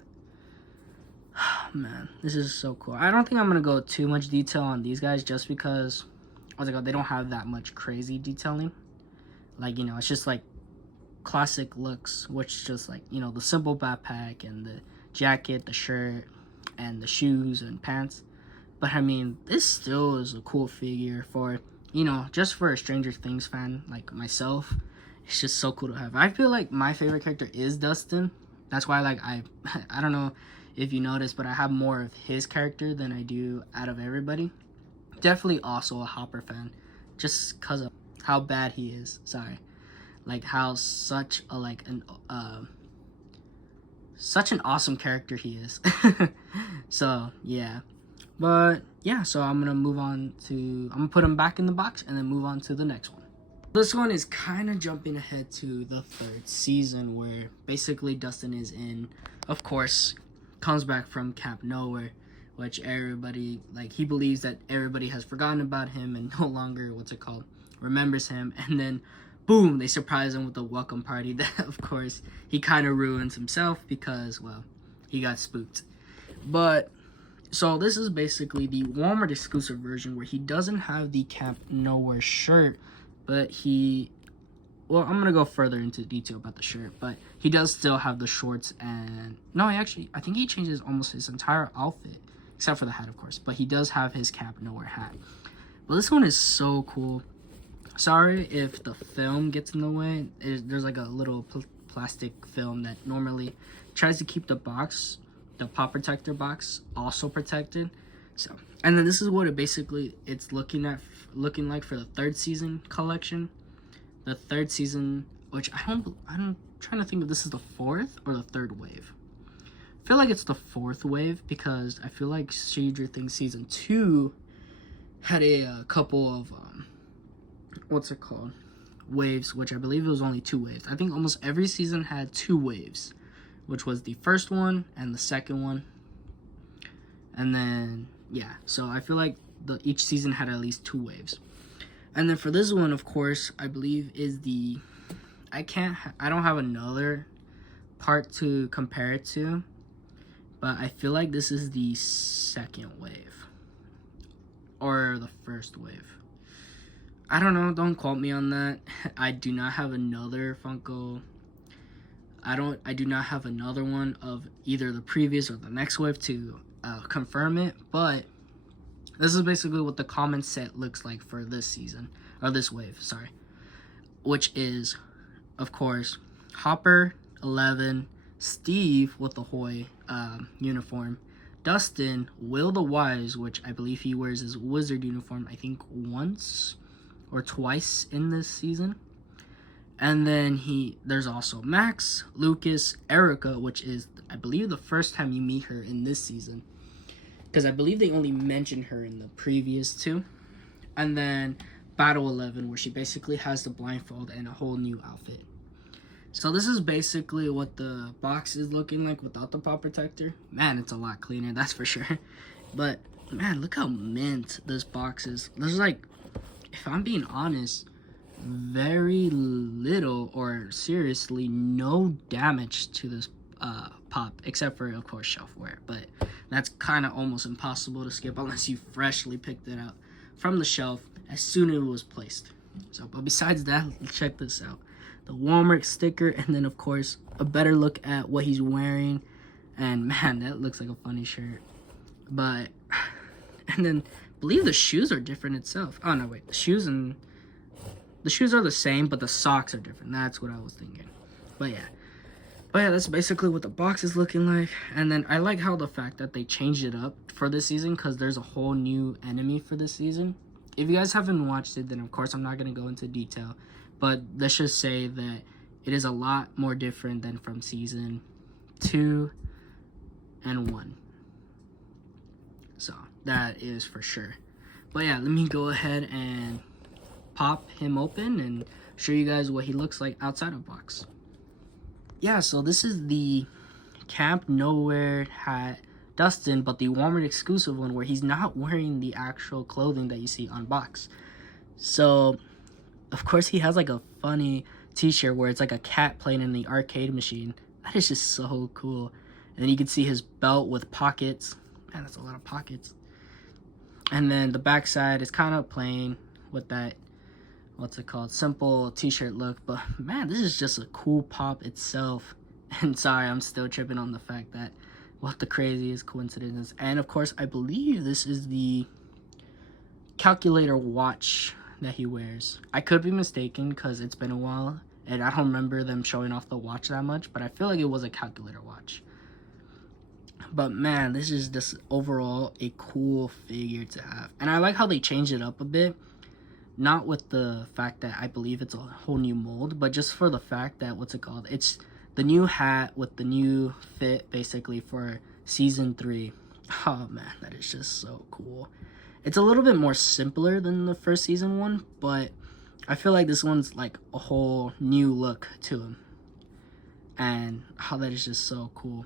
Man, this is so cool. I don't think I'm gonna go too much detail on these guys just because, they don't have that much crazy detailing. Like, it's just like classic looks, which just like, the simple backpack and the jacket, the shirt, and the shoes and pants. But I mean, this still is a cool figure for, just for a Stranger Things fan like myself. It's just so cool to have. I feel like my favorite character is Dustin. That's why, like, I don't know if you noticed, but I have more of his character than I do out of everybody. Definitely also a Hopper fan, just because of how bad he is. Sorry. Like how such an awesome character he is. So yeah, but yeah, so I'm gonna put him back in the box and then move on to the next one. This one is kind of jumping ahead to the 3rd season, where basically Dustin is in, of course, comes back from Camp Nowhere, which everybody, like, he believes that everybody has forgotten about him and no longer, remembers him. And then boom, they surprise him with a welcome party that, of course, he kind of ruins himself because, well, he got spooked. But, so this is basically the Walmart exclusive version where he doesn't have the Camp Nowhere shirt, but well, I'm going to go further into detail about the shirt, but he does still have the shorts and, no, I think he changes almost his entire outfit, except for the hat, of course, but he does have his Camp Nowhere hat. But this one is so cool. Sorry if the film gets in the way. There's like a little plastic film that normally tries to keep the box, the pop protector box, also protected. So, and then this is what it's looking like for the 3rd season collection. The 3rd season, which I'm trying to think if this is the 4th or the 3rd wave. I feel like it's the 4th wave because I feel like Stranger Things season 2 had a couple of waves, which I believe it was only 2 waves. I think almost every season had 2 waves, which was the first one and the second one. And then, yeah, so I feel like each season had at least 2 waves. And then for this one, of course, I believe is I don't have another part to compare it to, but I feel like this is the 2nd wave or the 1st wave. I don't know, don't quote me on that. I do not have another Funko. I do not have another one of either the previous or the next wave to confirm it, but this is basically what the common set looks like for this season, or this wave, sorry. Which is, of course, Hopper, 11, Steve with the Hoy uniform, Dustin, Will the Wise, which I believe he wears his wizard uniform, I think once or twice in this season. And then there's also Max, Lucas, Erica, which is, I believe, the first time you meet her in this season, because I believe they only mentioned her in the previous two. And then Battle 11, where she basically has the blindfold and a whole new outfit. So this is basically what the box is looking like without the pop protector. Man, it's a lot cleaner, that's for sure. But man, look how mint this box is. There's like, if I'm being honest, very little or seriously no damage to this pop, except for, of course, shelf wear. But that's kind of almost impossible to skip unless you freshly picked it out from the shelf as soon as it was placed. So, but besides that, let's check this out. The Walmart sticker, and then, of course, a better look at what he's wearing. And man, that looks like a funny shirt. But, and then, I believe the shoes are different itself. Oh, no, wait. The shoes are the same, but the socks are different. That's what I was thinking. But yeah, that's basically what the box is looking like. And then I like how the fact that they changed it up for this season, because there's a whole new enemy for this season. If you guys haven't watched it, then of course I'm not going to go into detail. But let's just say that it is a lot more different than from season 2 and 1. So that is for sure. But yeah, let me go ahead and pop him open and show you guys what he looks like outside of box. Yeah, so this is the Camp Nowhere hat Dustin, but the Walmart exclusive one where he's not wearing the actual clothing that you see on box. So, of course, he has like a funny t-shirt where it's like a cat playing in the arcade machine. That is just so cool. And then you can see his belt with pockets. Man, that's a lot of pockets. And then the backside is kind of plain with that, what's it called, simple t-shirt look. But man, this is just a cool pop itself. And sorry, I'm still tripping on the fact that what the craziest coincidence. And of course, I believe this is the calculator watch that he wears. I could be mistaken because it's been a while and I don't remember them showing off the watch that much, but I feel like it was a calculator watch. But man, this is just overall a cool figure to have. And I like how they changed it up a bit. Not with the fact that I believe it's a whole new mold, but just for the fact that, what's it called? It's the new hat with the new fit, basically, for season 3. Oh man, that is just so cool. It's a little bit more simpler than the first season one, but I feel like this one's like a whole new look to him. And how that is just so cool.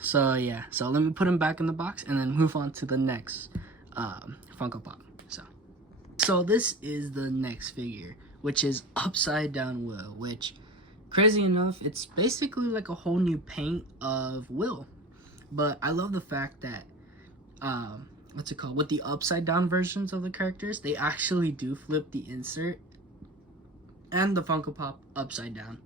So yeah, so let me put him back in the box and then move on to the next Funko Pop. So this is the next figure, which is Upside Down Will, which, crazy enough, it's basically like a whole new paint of Will. But I love the fact that, what's it called, with the upside down versions of the characters, they actually do flip the insert and the Funko Pop upside down,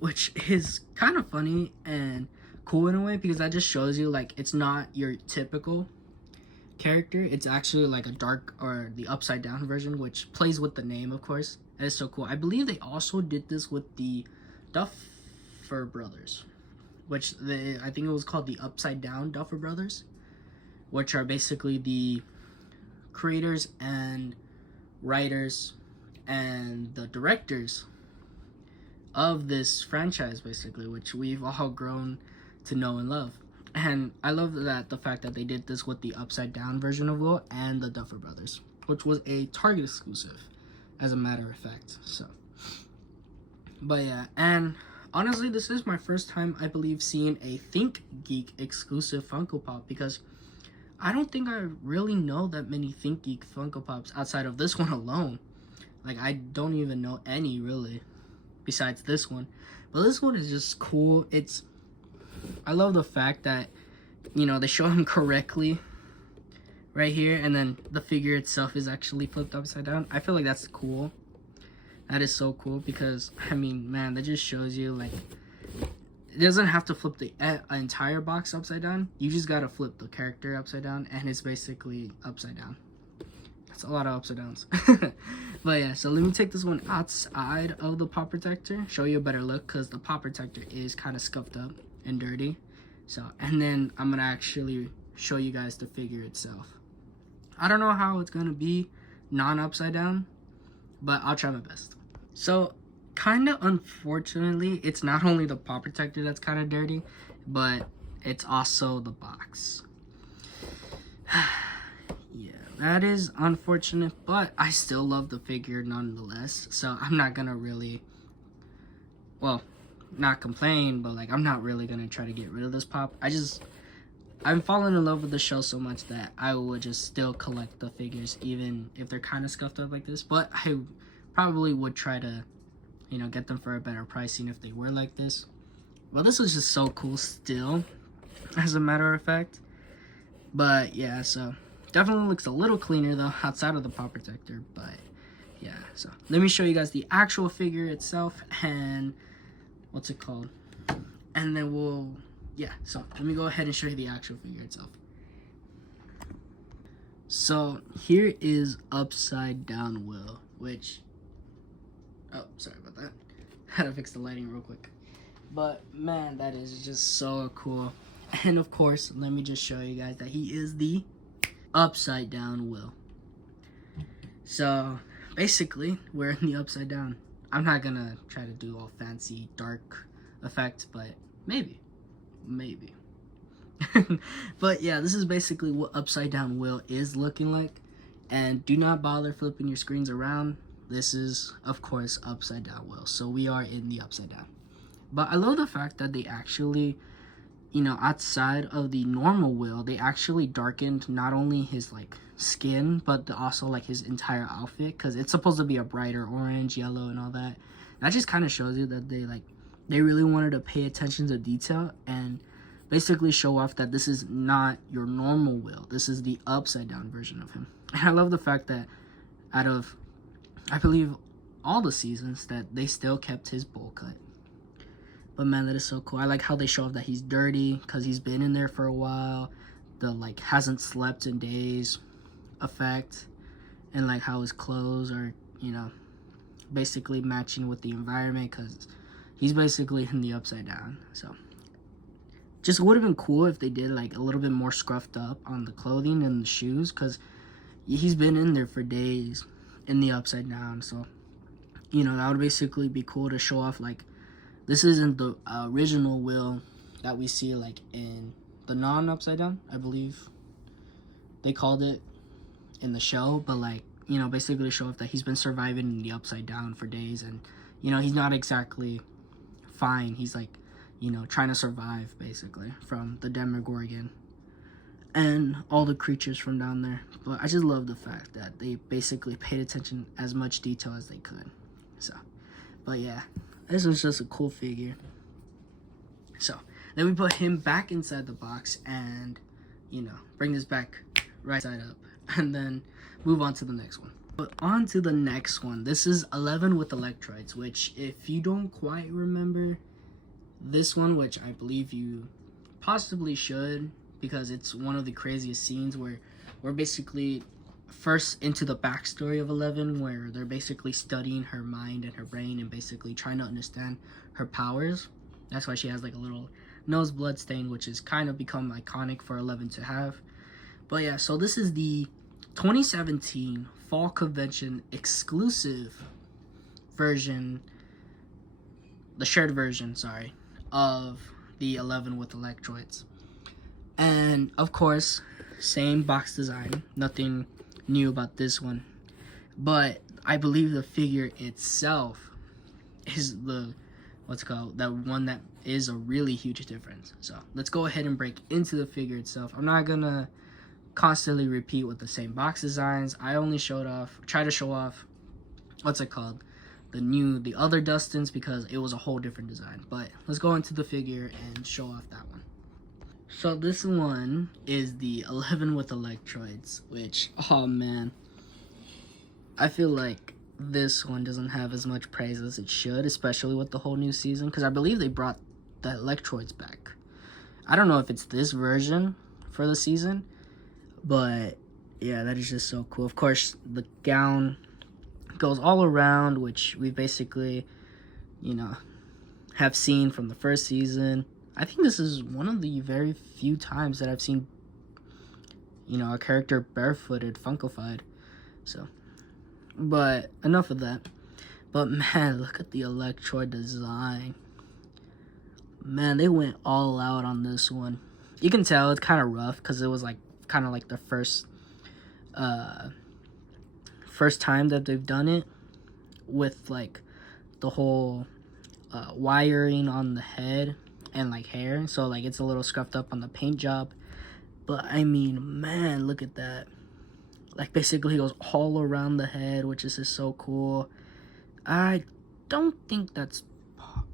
which is kind of funny and cool in a way, because that just shows you like it's not your typical character. It's actually like a dark, or the upside down version, which plays with the name, of course. That is so cool. I believe they also did this with the Duffer Brothers, which I think it was called the Upside Down Duffer Brothers, which are basically the creators and writers and the directors of this franchise, basically, which we've all grown to know and love. And I love that the fact that they did this with the upside down version of Will and the Duffer Brothers, which was a Target exclusive, as a matter of fact. So, but yeah, and honestly, this is my first time, I believe, seeing a Think Geek exclusive Funko Pop, because I don't think I really know that many Think Geek Funko Pops outside of this one alone. Like, I don't even know any, really, besides this one. But this one is just cool. I love the fact that, you know, they show him correctly right here, and then the figure itself is actually flipped upside down. I feel like that's cool. That is so cool, because, I mean, man, that just shows you, like, it doesn't have to flip the entire box upside down. You just gotta flip the character upside down, and it's basically upside down. That's a lot of upside downs. But yeah, so let me take this one outside of the pop protector, show you a better look, because the pop protector is kind of scuffed up and dirty. So, and then I'm gonna actually show you guys the figure itself. I don't know how it's gonna be non-upside down, but I'll try my best. So, kind of unfortunately, it's not only the paw protector that's kind of dirty, but it's also the box. Yeah, that is unfortunate, but I still love the figure nonetheless, so I'm not gonna really, well, not complain, but like I'm not really gonna try to get rid of this pop. I'm falling in love with the show so much that I would just still collect the figures even if they're kind of scuffed up like this, but I probably would try to, you know, get them for a better pricing if they were like this. Well, this was just so cool still, as a matter of fact. But yeah, so definitely looks a little cleaner though outside of the pop protector, but yeah. So let me show you guys the actual figure itself and what's it called, and then we'll, yeah, so let me go ahead and show you the actual figure itself. So here is Upside Down Will, which, oh, sorry about that. Had to fix the lighting real quick. But man, that is just so cool. And of course, let me just show you guys that he is the Upside Down Will. So basically, we're in the Upside Down. I'm not gonna try to do all fancy dark effect, but maybe. But yeah, this is basically what Upside Down Will is looking like. And do not bother flipping your screens around. This is, of course, Upside Down Will. So we are in the Upside Down. But I love the fact that they actually, you know, outside of the normal Will, they actually darkened not only his like skin, but also like his entire outfit, because it's supposed to be a brighter orange, yellow, and all that. That just kind of shows you that they really wanted to pay attention to detail and basically show off that this is not your normal Will. This is the upside down version of him. And I love the fact that out of, I believe, all the seasons, that they still kept his bowl cut. But man, that is so cool. I like how they show off that he's dirty because he's been in there for a while. The like hasn't slept in days effect, and like how his clothes are, you know, basically matching with the environment because he's basically in the upside down. So just would have been cool if they did like a little bit more scruffed up on the clothing and the shoes, because he's been in there for days in the upside down. So, you know, that would basically be cool to show off like this isn't the original Will that we see like in the non-upside down, I believe they called it in the show, but like, you know, basically show off that he's been surviving in the upside down for days, and you know, he's not exactly fine. He's like, you know, trying to survive basically from the Demogorgon and all the creatures from down there. But I just love the fact that they basically paid attention as much detail as they could. So, but yeah, this was just a cool figure. So then we put him back inside the box and, you know, bring this back right side up, and then move on to the next one. But on to the next one. This is 11 with electrodes, which if you don't quite remember this one, which I believe you possibly should, because it's one of the craziest scenes where we're basically first into the backstory of 11, where they're basically studying her mind and her brain and basically trying to understand her powers. That's why she has like a little nose blood stain, which has kind of become iconic for 11 to have. But yeah, so this is the 2017 Fall Convention exclusive version, the shared version, sorry, of the 11 with electrodes. And of course, same box design, nothing new about this one. But I believe the figure itself is the, what's called, that one that is a really huge difference. So let's go ahead and break into the figure itself. I'm not gonna constantly repeat with the same box designs. I only try to show off, what's it called, the other Dustins, because it was a whole different design. But let's go into the figure and show off that one. So this one is the 11 with electrodes, which, oh man, I feel like this one doesn't have as much praise as it should, especially with the whole new season, because I believe they brought the electrodes back. I don't know if it's this version for the season, but yeah, that is just so cool. Of course, the gown goes all around, which we basically, you know, have seen from the first season. I think this is one of the very few times that I've seen, you know, a character barefooted, Funkofied. So But enough of that. But man, look at the electrode design. Man, they went all out on this one. You can tell it's kind of rough because it was like kind of like the first time that they've done it with like the whole wiring on the head and like hair. So like it's a little scuffed up on the paint job. But I mean, man, look at that. Like basically it goes all around the head, which is just so cool. I don't think that's...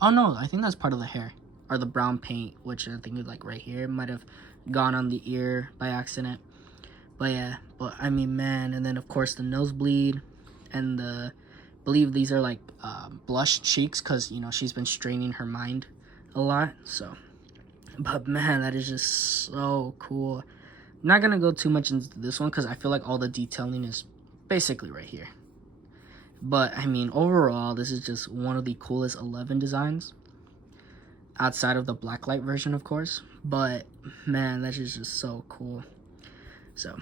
Oh no, I think that's part of the hair. Or the brown paint, which I think is like right here. Might have gone on the ear by accident. But yeah, but I mean, man. And then of course the nosebleed. And I believe these are like blush cheeks. Because, you know, she's been straining her mind a lot. So, but man, that is just so cool. I'm not going to go too much into this one. Because I feel like all the detailing is basically right here. But, I mean, overall, this is just one of the coolest 11 designs. Outside of the Blacklight version, of course. But, man, that is just so cool. So,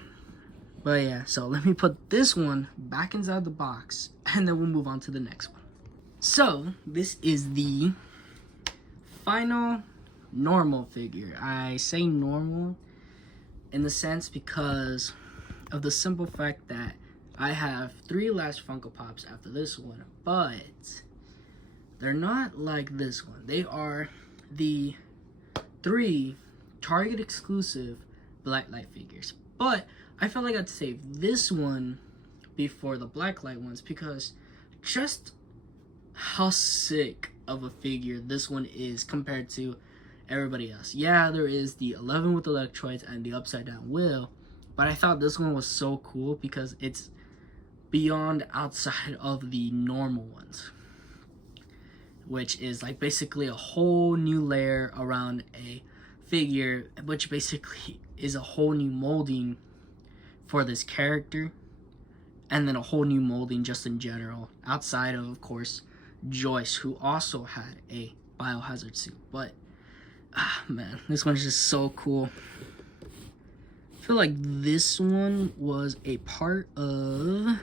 but yeah. So, let me put this one back inside the box. And then we'll move on to the next one. So, this is the final normal figure. I say normal in the sense because of the simple fact that I have 3 last Funko Pops after this one, but they're not like this one. They are the 3 Target exclusive Blacklight figures. But I felt like I'd save this one before the Blacklight ones because just how sick of a figure this one is compared to everybody else. Yeah, there is the 11 with electrodes and the upside down wheel, but I thought this one was so cool because it's beyond outside of the normal ones, which is like basically a whole new layer around a figure, which basically is a whole new molding for this character, and then a whole new molding just in general, outside of course, Joyce, who also had a biohazard suit. But, man, this one's just so cool. I feel like this one was a part of...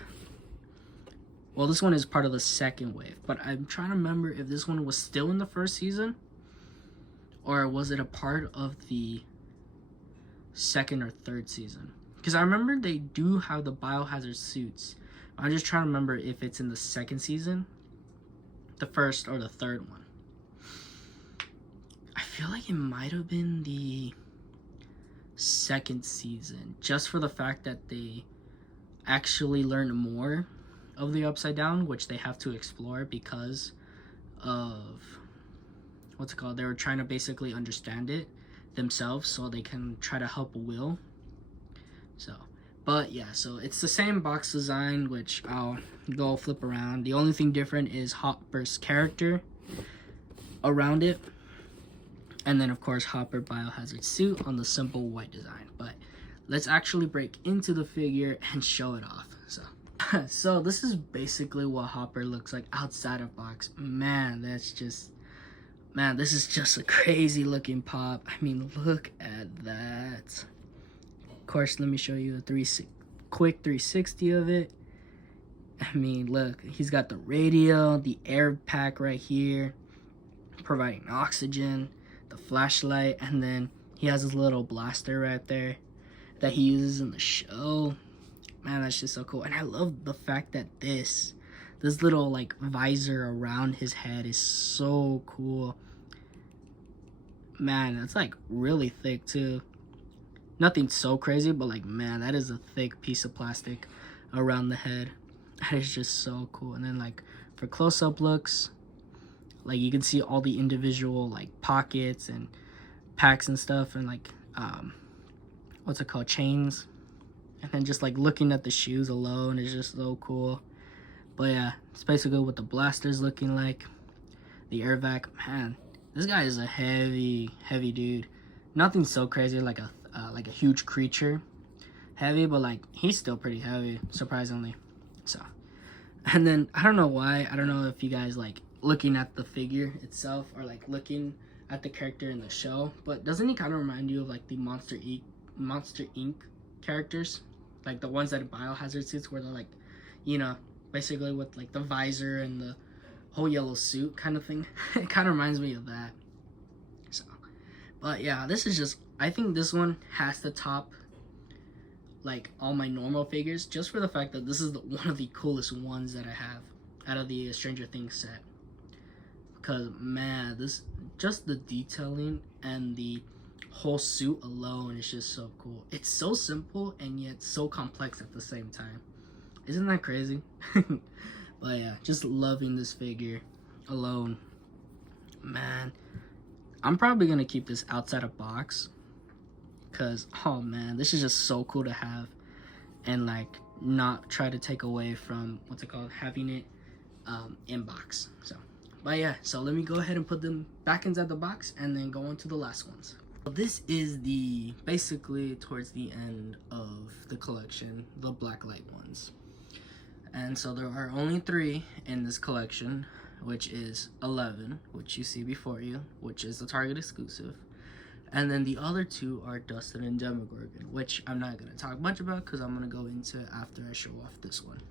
Well, this one is part of the second wave, but I'm trying to remember if this one was still in the first season, or was it a part of the second or third season? Because I remember they do have the biohazard suits. I'm just trying to remember if it's in the second season, the first, or the third one. I feel like it might have been the second season, just for the fact that they actually learned more of the upside down, which they have to explore because of what's it called, they were trying to basically understand it themselves so they can try to help Will. So, but yeah, so it's the same box design, which I'll go flip around. The only thing different is Hopper's character around it, and then of course Hopper biohazard suit on the simple white design. But let's actually break into the figure and show it off. So this is basically what Hopper looks like outside of box. Man, this is just a crazy looking pop. I mean, look at that. Of course, let me show you a quick 360 of it. I mean, look, he's got the radio, the air pack right here, providing oxygen, the flashlight, and then he has his little blaster right there that he uses in the show. Man, that's just so cool. And I love the fact that this little like visor around his head is so cool. Man, that's like really thick too. Nothing so crazy, but like, man, that is a thick piece of plastic around the head. That is just so cool. And then like for close-up looks, like you can see all the individual like pockets and packs and stuff, and like what's it called, chains. And then just like looking at the shoes alone is just so cool. But yeah, it's basically what the blaster's looking like. The air vac, man, this guy is a heavy dude. Nothing so crazy like a huge creature heavy, but like he's still pretty heavy, surprisingly. So, and then I don't know why, I don't know if you guys like looking at the figure itself or like looking at the character in the show, but doesn't he kind of remind you of like the Monster Inc. characters? Like the ones that are biohazard suits, where they're like, you know, basically with like the visor and the whole yellow suit kind of thing. It kind of reminds me of that. So, but yeah, this is just, I think this one has to top like all my normal figures, just for the fact that this is one of the coolest ones that I have out of the Stranger Things set. Because man, this, just the detailing and the whole suit alone is just so cool. It's so simple and yet so complex at the same time. Isn't that crazy? But yeah, just loving this figure alone. Man, I'm probably gonna keep this outside a box, because oh man, this is just so cool to have, and like not try to take away from what's it called, having it in box. So but yeah, so let me go ahead and put them back inside the box and then go on to the last ones. This is the basically towards the end of the collection, the Blacklight ones. And so there are only 3 in this collection, which is 11, which you see before you, which is the Target exclusive. And then the other 2 are Dustin and Demogorgon, which I'm not going to talk much about because I'm going to go into it after I show off this one.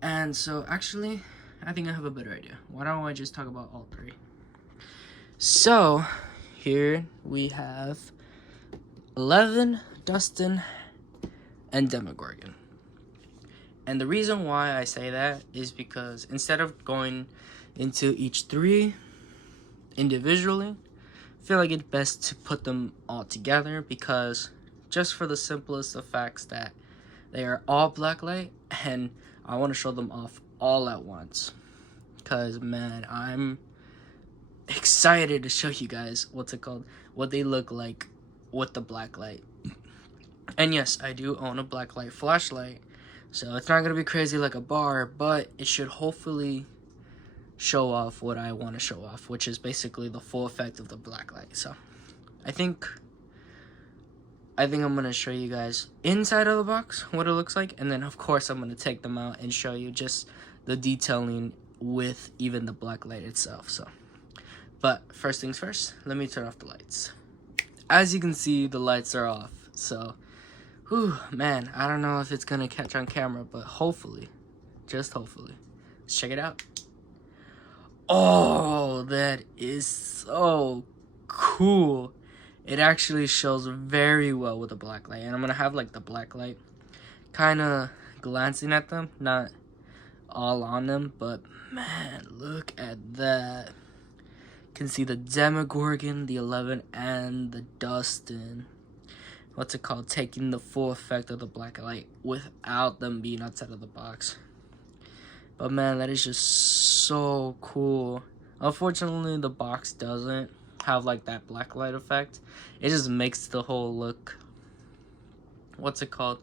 And so actually, I think I have a better idea. Why don't I just talk about all 3? So here we have 11, Dustin, and Demogorgon. And the reason why I say that is because instead of going into each 3 individually, I feel like it's best to put them all together, because just for the simplest of facts that they are all Blacklight, and I want to show them off all at once. Because man, I'm excited to show you guys what they look like with the Blacklight. And yes, I do own a Blacklight flashlight, so it's not gonna be crazy like a bar, but it should hopefully show off what I want to show off, which is basically the full effect of the Blacklight. So I think I'm gonna show you guys inside of the box what it looks like, and then of course I'm gonna take them out and show you just the detailing with even the Blacklight itself. So but first things first, let me turn off the lights. As you can see, the lights are off, so whew, man, I don't know if it's gonna catch on camera, but hopefully, just hopefully. Let's check it out. Oh, that is so cool. It actually shows very well with the Blacklight, and I'm gonna have like the Blacklight kind of glancing at them, not all on them, but man, look at that. You can see the Demogorgon, the 11, and the Dustin. What's it called? Taking the full effect of the Blacklight without them being outside of the box. But man, that is just so cool. Unfortunately, the box doesn't have like that Blacklight effect. It just makes the whole look, what's it called?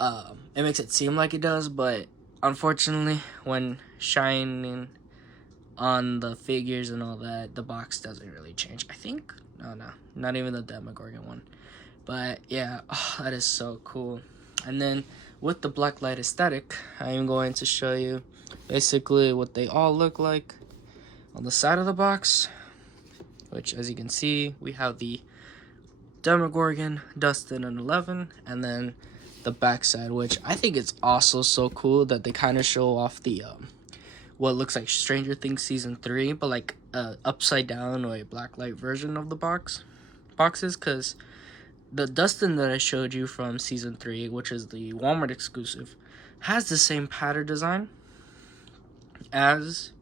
It makes it seem like it does, but unfortunately, when shining on the figures and all that, the box doesn't really change. I think, no, not even the Demogorgon one. But yeah, oh, that is so cool. And then with the Blacklight aesthetic, I am going to show you basically what they all look like on the side of the box, which as you can see, we have the Demogorgon, Dustin, and 11, and then the backside, which I think is also so cool that they kind of show off the what looks like Stranger Things season 3, but like upside down or a Blacklight version of the boxes, because the Dustin that I showed you from season 3, which is the Walmart exclusive, has the same pattern design as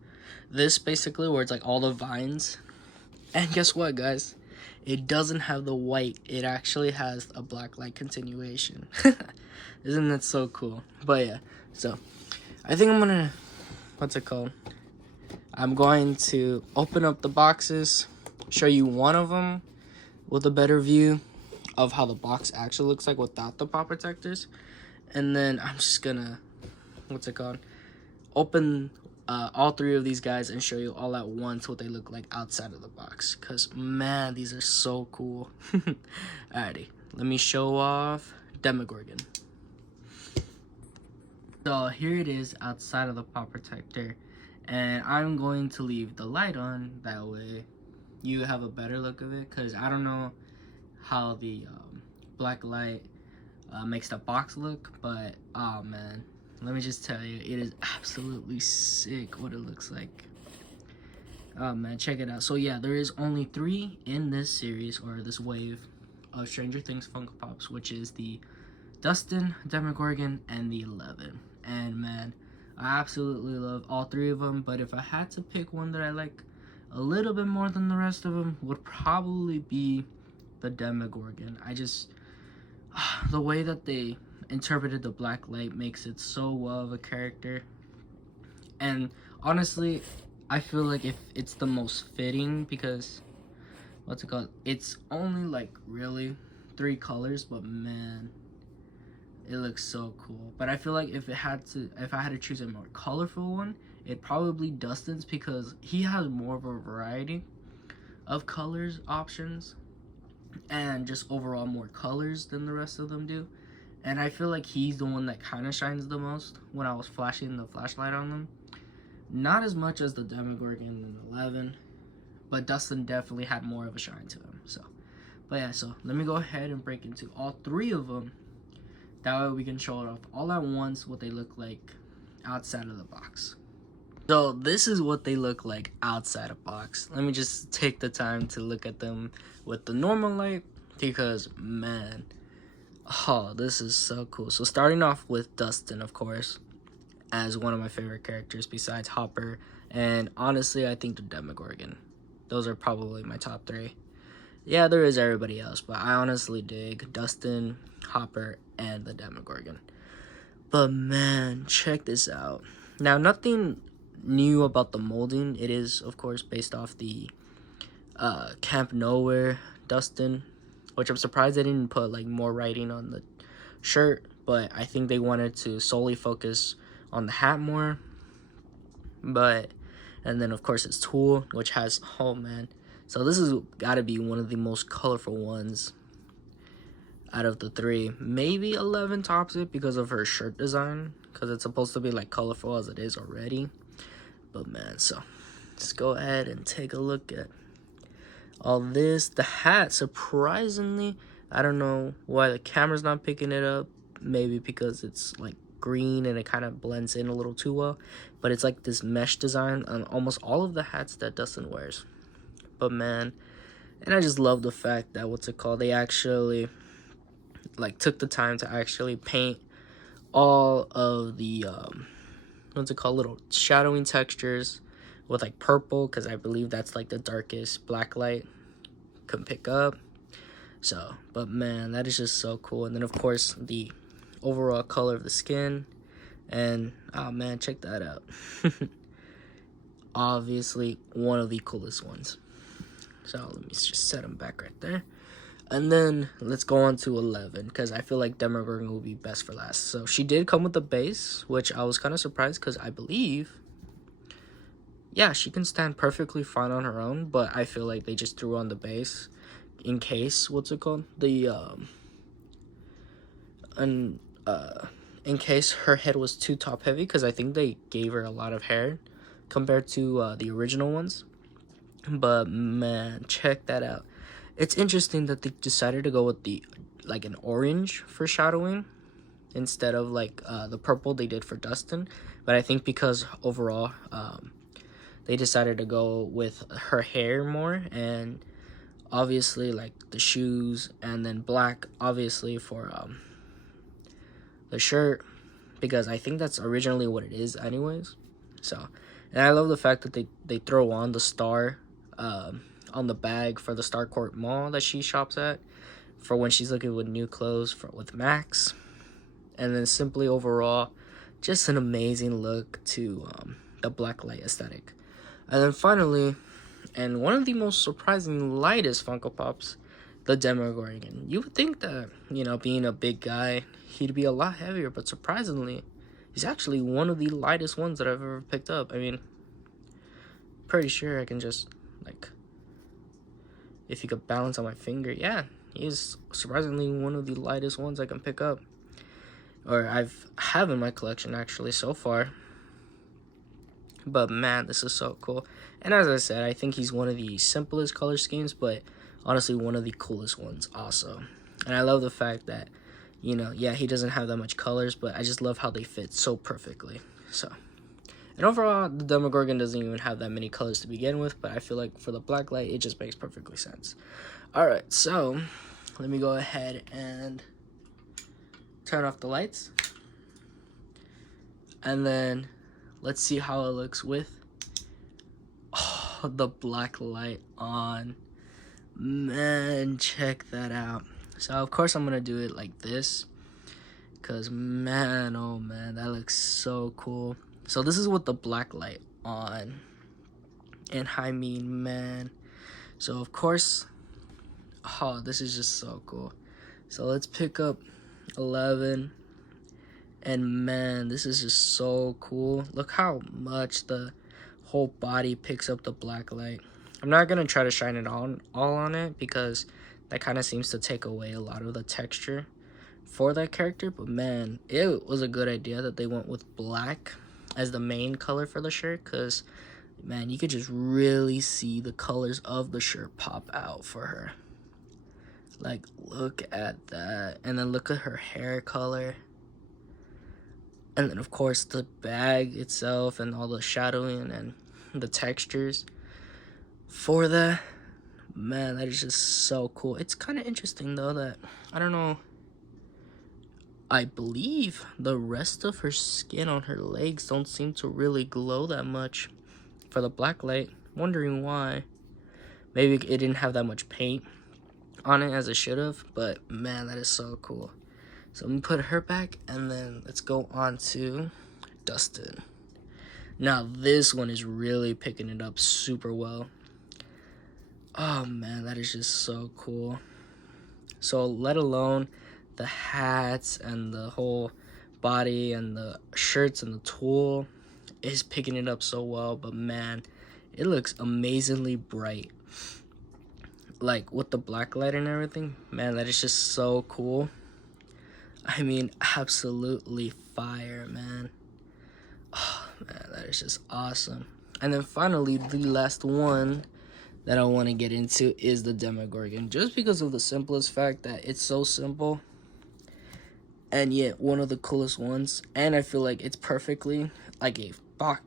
this, basically, where it's like all the vines. And guess what, guys? It doesn't have the white. It actually has a Blacklight continuation. Isn't that so cool? But yeah, so I think I'm gonna, what's it called? I'm going to open up the boxes, show you one of them with a better view of how the box actually looks like without the pop protectors, and then I'm just gonna, what's it called, open all 3 of these guys and show you all at once what they look like outside of the box, because man, these are so cool. Alrighty, let me show off Demogorgon. So here it is outside of the pop protector, and I'm going to leave the light on, that way you have a better look of it, because I don't know how the Blacklight makes the box look, but oh man, let me just tell you, it is absolutely sick what it looks like. Oh man, check it out. So yeah, there is only 3 in this series, or this wave of Stranger Things Funko Pops, which is the Dustin, Demogorgon, and the 11. And man, I absolutely love all 3 of them, but if I had to pick one that I like a little bit more than the rest of them, would probably be the Demogorgon. I just, the way that they interpreted the Blacklight makes it so well of a character. And honestly, I feel like if it's the most fitting, because what's it called, it's only like really 3 colors, but man, it looks so cool. But I feel like if I had to choose a more colorful one, it'd probably Dustin's, because he has more of a variety of colors options and just overall more colors than the rest of them do. And I feel like he's the one that kind of shines the most when I was flashing the flashlight on them. Not as much as the Demogorgon and 11, but Dustin definitely had more of a shine to him. So, but yeah, so let me go ahead and break into all 3 of them. That way we can show it off all at once, what they look like outside of the box. So this is what they look like outside of box. Let me just take the time to look at them with the normal light, because man, oh, this is so cool. So starting off with Dustin, of course, as one of my favorite characters besides Hopper, and honestly I think the Demogorgon. Those are probably my top 3. Yeah, there is everybody else, but I honestly dig Dustin, Hopper, and the Demogorgon. But man, check this out. Now, nothing new about the molding. It is, of course, based off the Camp Nowhere Dustin, which I'm surprised they didn't put like more writing on the shirt, but I think they wanted to solely focus on the hat more. But, and then of course it's Tool, which has, oh man, so this has got to be one of the most colorful ones out of the 3. Maybe 11 tops it because of her shirt design, because it's supposed to be like colorful as it is already. But man, so let's go ahead and take a look at all this. The hat, surprisingly, I don't know why the camera's not picking it up. Maybe because it's like green and it kind of blends in a little too well, but it's like this mesh design on almost all of the hats that Dustin wears. But man, and I just love the fact that, what's it called, they actually like took the time to actually paint all of the what's it called, little shadowing textures with like purple, because I believe that's like the darkest Blacklight can pick up. So, but man, that is just so cool. And then of course the overall color of the skin, and oh man, check that out. Obviously one of the coolest ones. So let me just set them back right there, and then let's go on to 11, because I feel like Demogorgon will be best for last. So she did come with the base, which I was kind of surprised, because I believe, yeah, she can stand perfectly fine on her own, but I feel like they just threw on the base in case, what's it called, the in case her head was too top heavy, because I think they gave her a lot of hair compared to the original ones. But man, check that out. It's interesting that they decided to go with the like an orange for shadowing instead of like the purple they did for Dustin. But I think because overall they decided to go with her hair more, and obviously like the shoes, and then black obviously for the shirt, because I think that's originally what it is anyways. So, and I love the fact that they throw on the star on the bag for the Starcourt Mall that she shops at, for when she's looking with new clothes with Max. And then simply overall, just an amazing look to the Blacklight aesthetic. And then finally, and one of the most surprising lightest Funko Pops, the Demogorgon. You would think that, you know, being a big guy, he'd be a lot heavier, but surprisingly, he's actually one of the lightest ones that I've ever picked up. I mean, pretty sure I can just, like, if you could balance on my finger, yeah, he's surprisingly one of the lightest ones I can pick up, or have in my collection actually so far. But man, this is so cool. And as I said, I think he's one of the simplest color schemes, but honestly one of the coolest ones also. And I love the fact that, you know, yeah, he doesn't have that much colors, but I just love how they fit so perfectly. So, and overall, the Demogorgon doesn't even have that many colors to begin with, but I feel like for the Blacklight, it just makes perfectly sense. Alright, so let me go ahead and turn off the lights. And then let's see how it looks with the Blacklight on. Man, check that out. So of course I'm gonna do it like this, because man, oh man, that looks so cool. So this is with the Blacklight on, and I mean, man, so of course, oh, this is just so cool. So let's pick up 11, and man, this is just so cool. Look how much the whole body picks up the Blacklight. I'm not gonna try to shine it all on it, because that kind of seems to take away a lot of the texture for that character. But man, it was a good idea that they went with black as the main color for the shirt, because man, you could just really see the colors of the shirt pop out for her. Like, look at that. And then look at her hair color. And then of course the bag itself and all the shadowing and the textures for that. Man, that is just so cool. It's kind of interesting though that, I don't know, I believe the rest of her skin on her legs don't seem to really glow that much for the Blacklight. Wondering why. Maybe it didn't have that much paint on it as it should have, but man, that is so cool. So I'm gonna put her back, and then let's go on to Dustin. Now this one is really picking it up super well. Oh man, that is just so cool. So let alone the hats and the whole body and the shirts and the tool is picking it up so well. But man, it looks amazingly bright. Like with the Blacklight and everything, man, that is just so cool. I mean, absolutely fire, man. Oh man, that is just awesome. And then finally, the last one that I want to get into is the Demogorgon, just because of the simplest fact that it's so simple and yet one of the coolest ones. And I feel like it's perfectly like a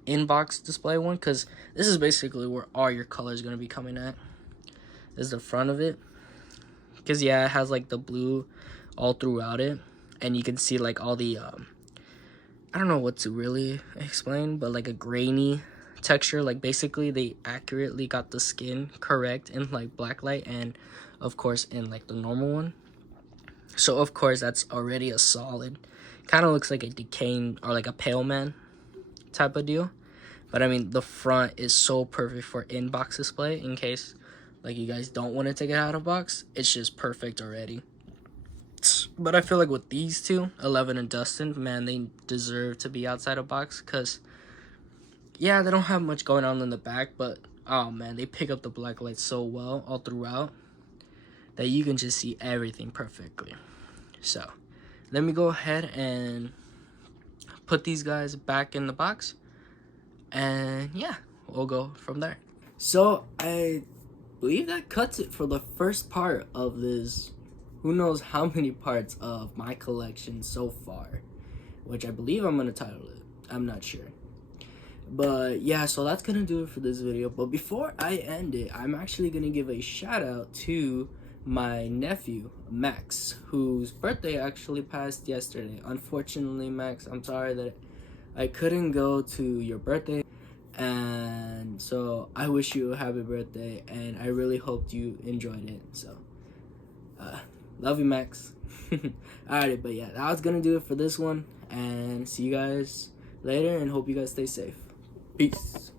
in-box display one, because this is basically where all your colors going to be coming at. This is the front of it, because yeah, it has like the blue all throughout it, and you can see like all the I don't know what to really explain, but like a grainy texture. Like basically they accurately got the skin correct in like Blacklight, and of course in like the normal one. So of course that's already a solid, kind of looks like a decaying or like a pale man type of deal. But I mean, the front is so perfect for in-box display, in case like you guys don't want to take it out of box. It's just perfect already. But I feel like with these two, 11 and Dustin, man, they deserve to be outside of box, because yeah, they don't have much going on in the back, but oh man, they pick up the Blacklight so well all throughout that you can just see everything perfectly. So let me go ahead and put these guys back in the box, and yeah, we'll go from there. So I believe that cuts it for the first part of this, who knows how many parts of my collection so far, which I believe I'm gonna title it, I'm not sure. But yeah, so that's gonna do it for this video. But before I end it, I'm actually gonna give a shout out to my nephew Max, whose birthday actually passed yesterday. Unfortunately, Max, I'm sorry that I couldn't go to your birthday, and so I wish you a happy birthday, and I really hoped you enjoyed it. So love you, Max. Alright, but yeah, that was gonna do it for this one, and see you guys later, and hope you guys stay safe. Peace.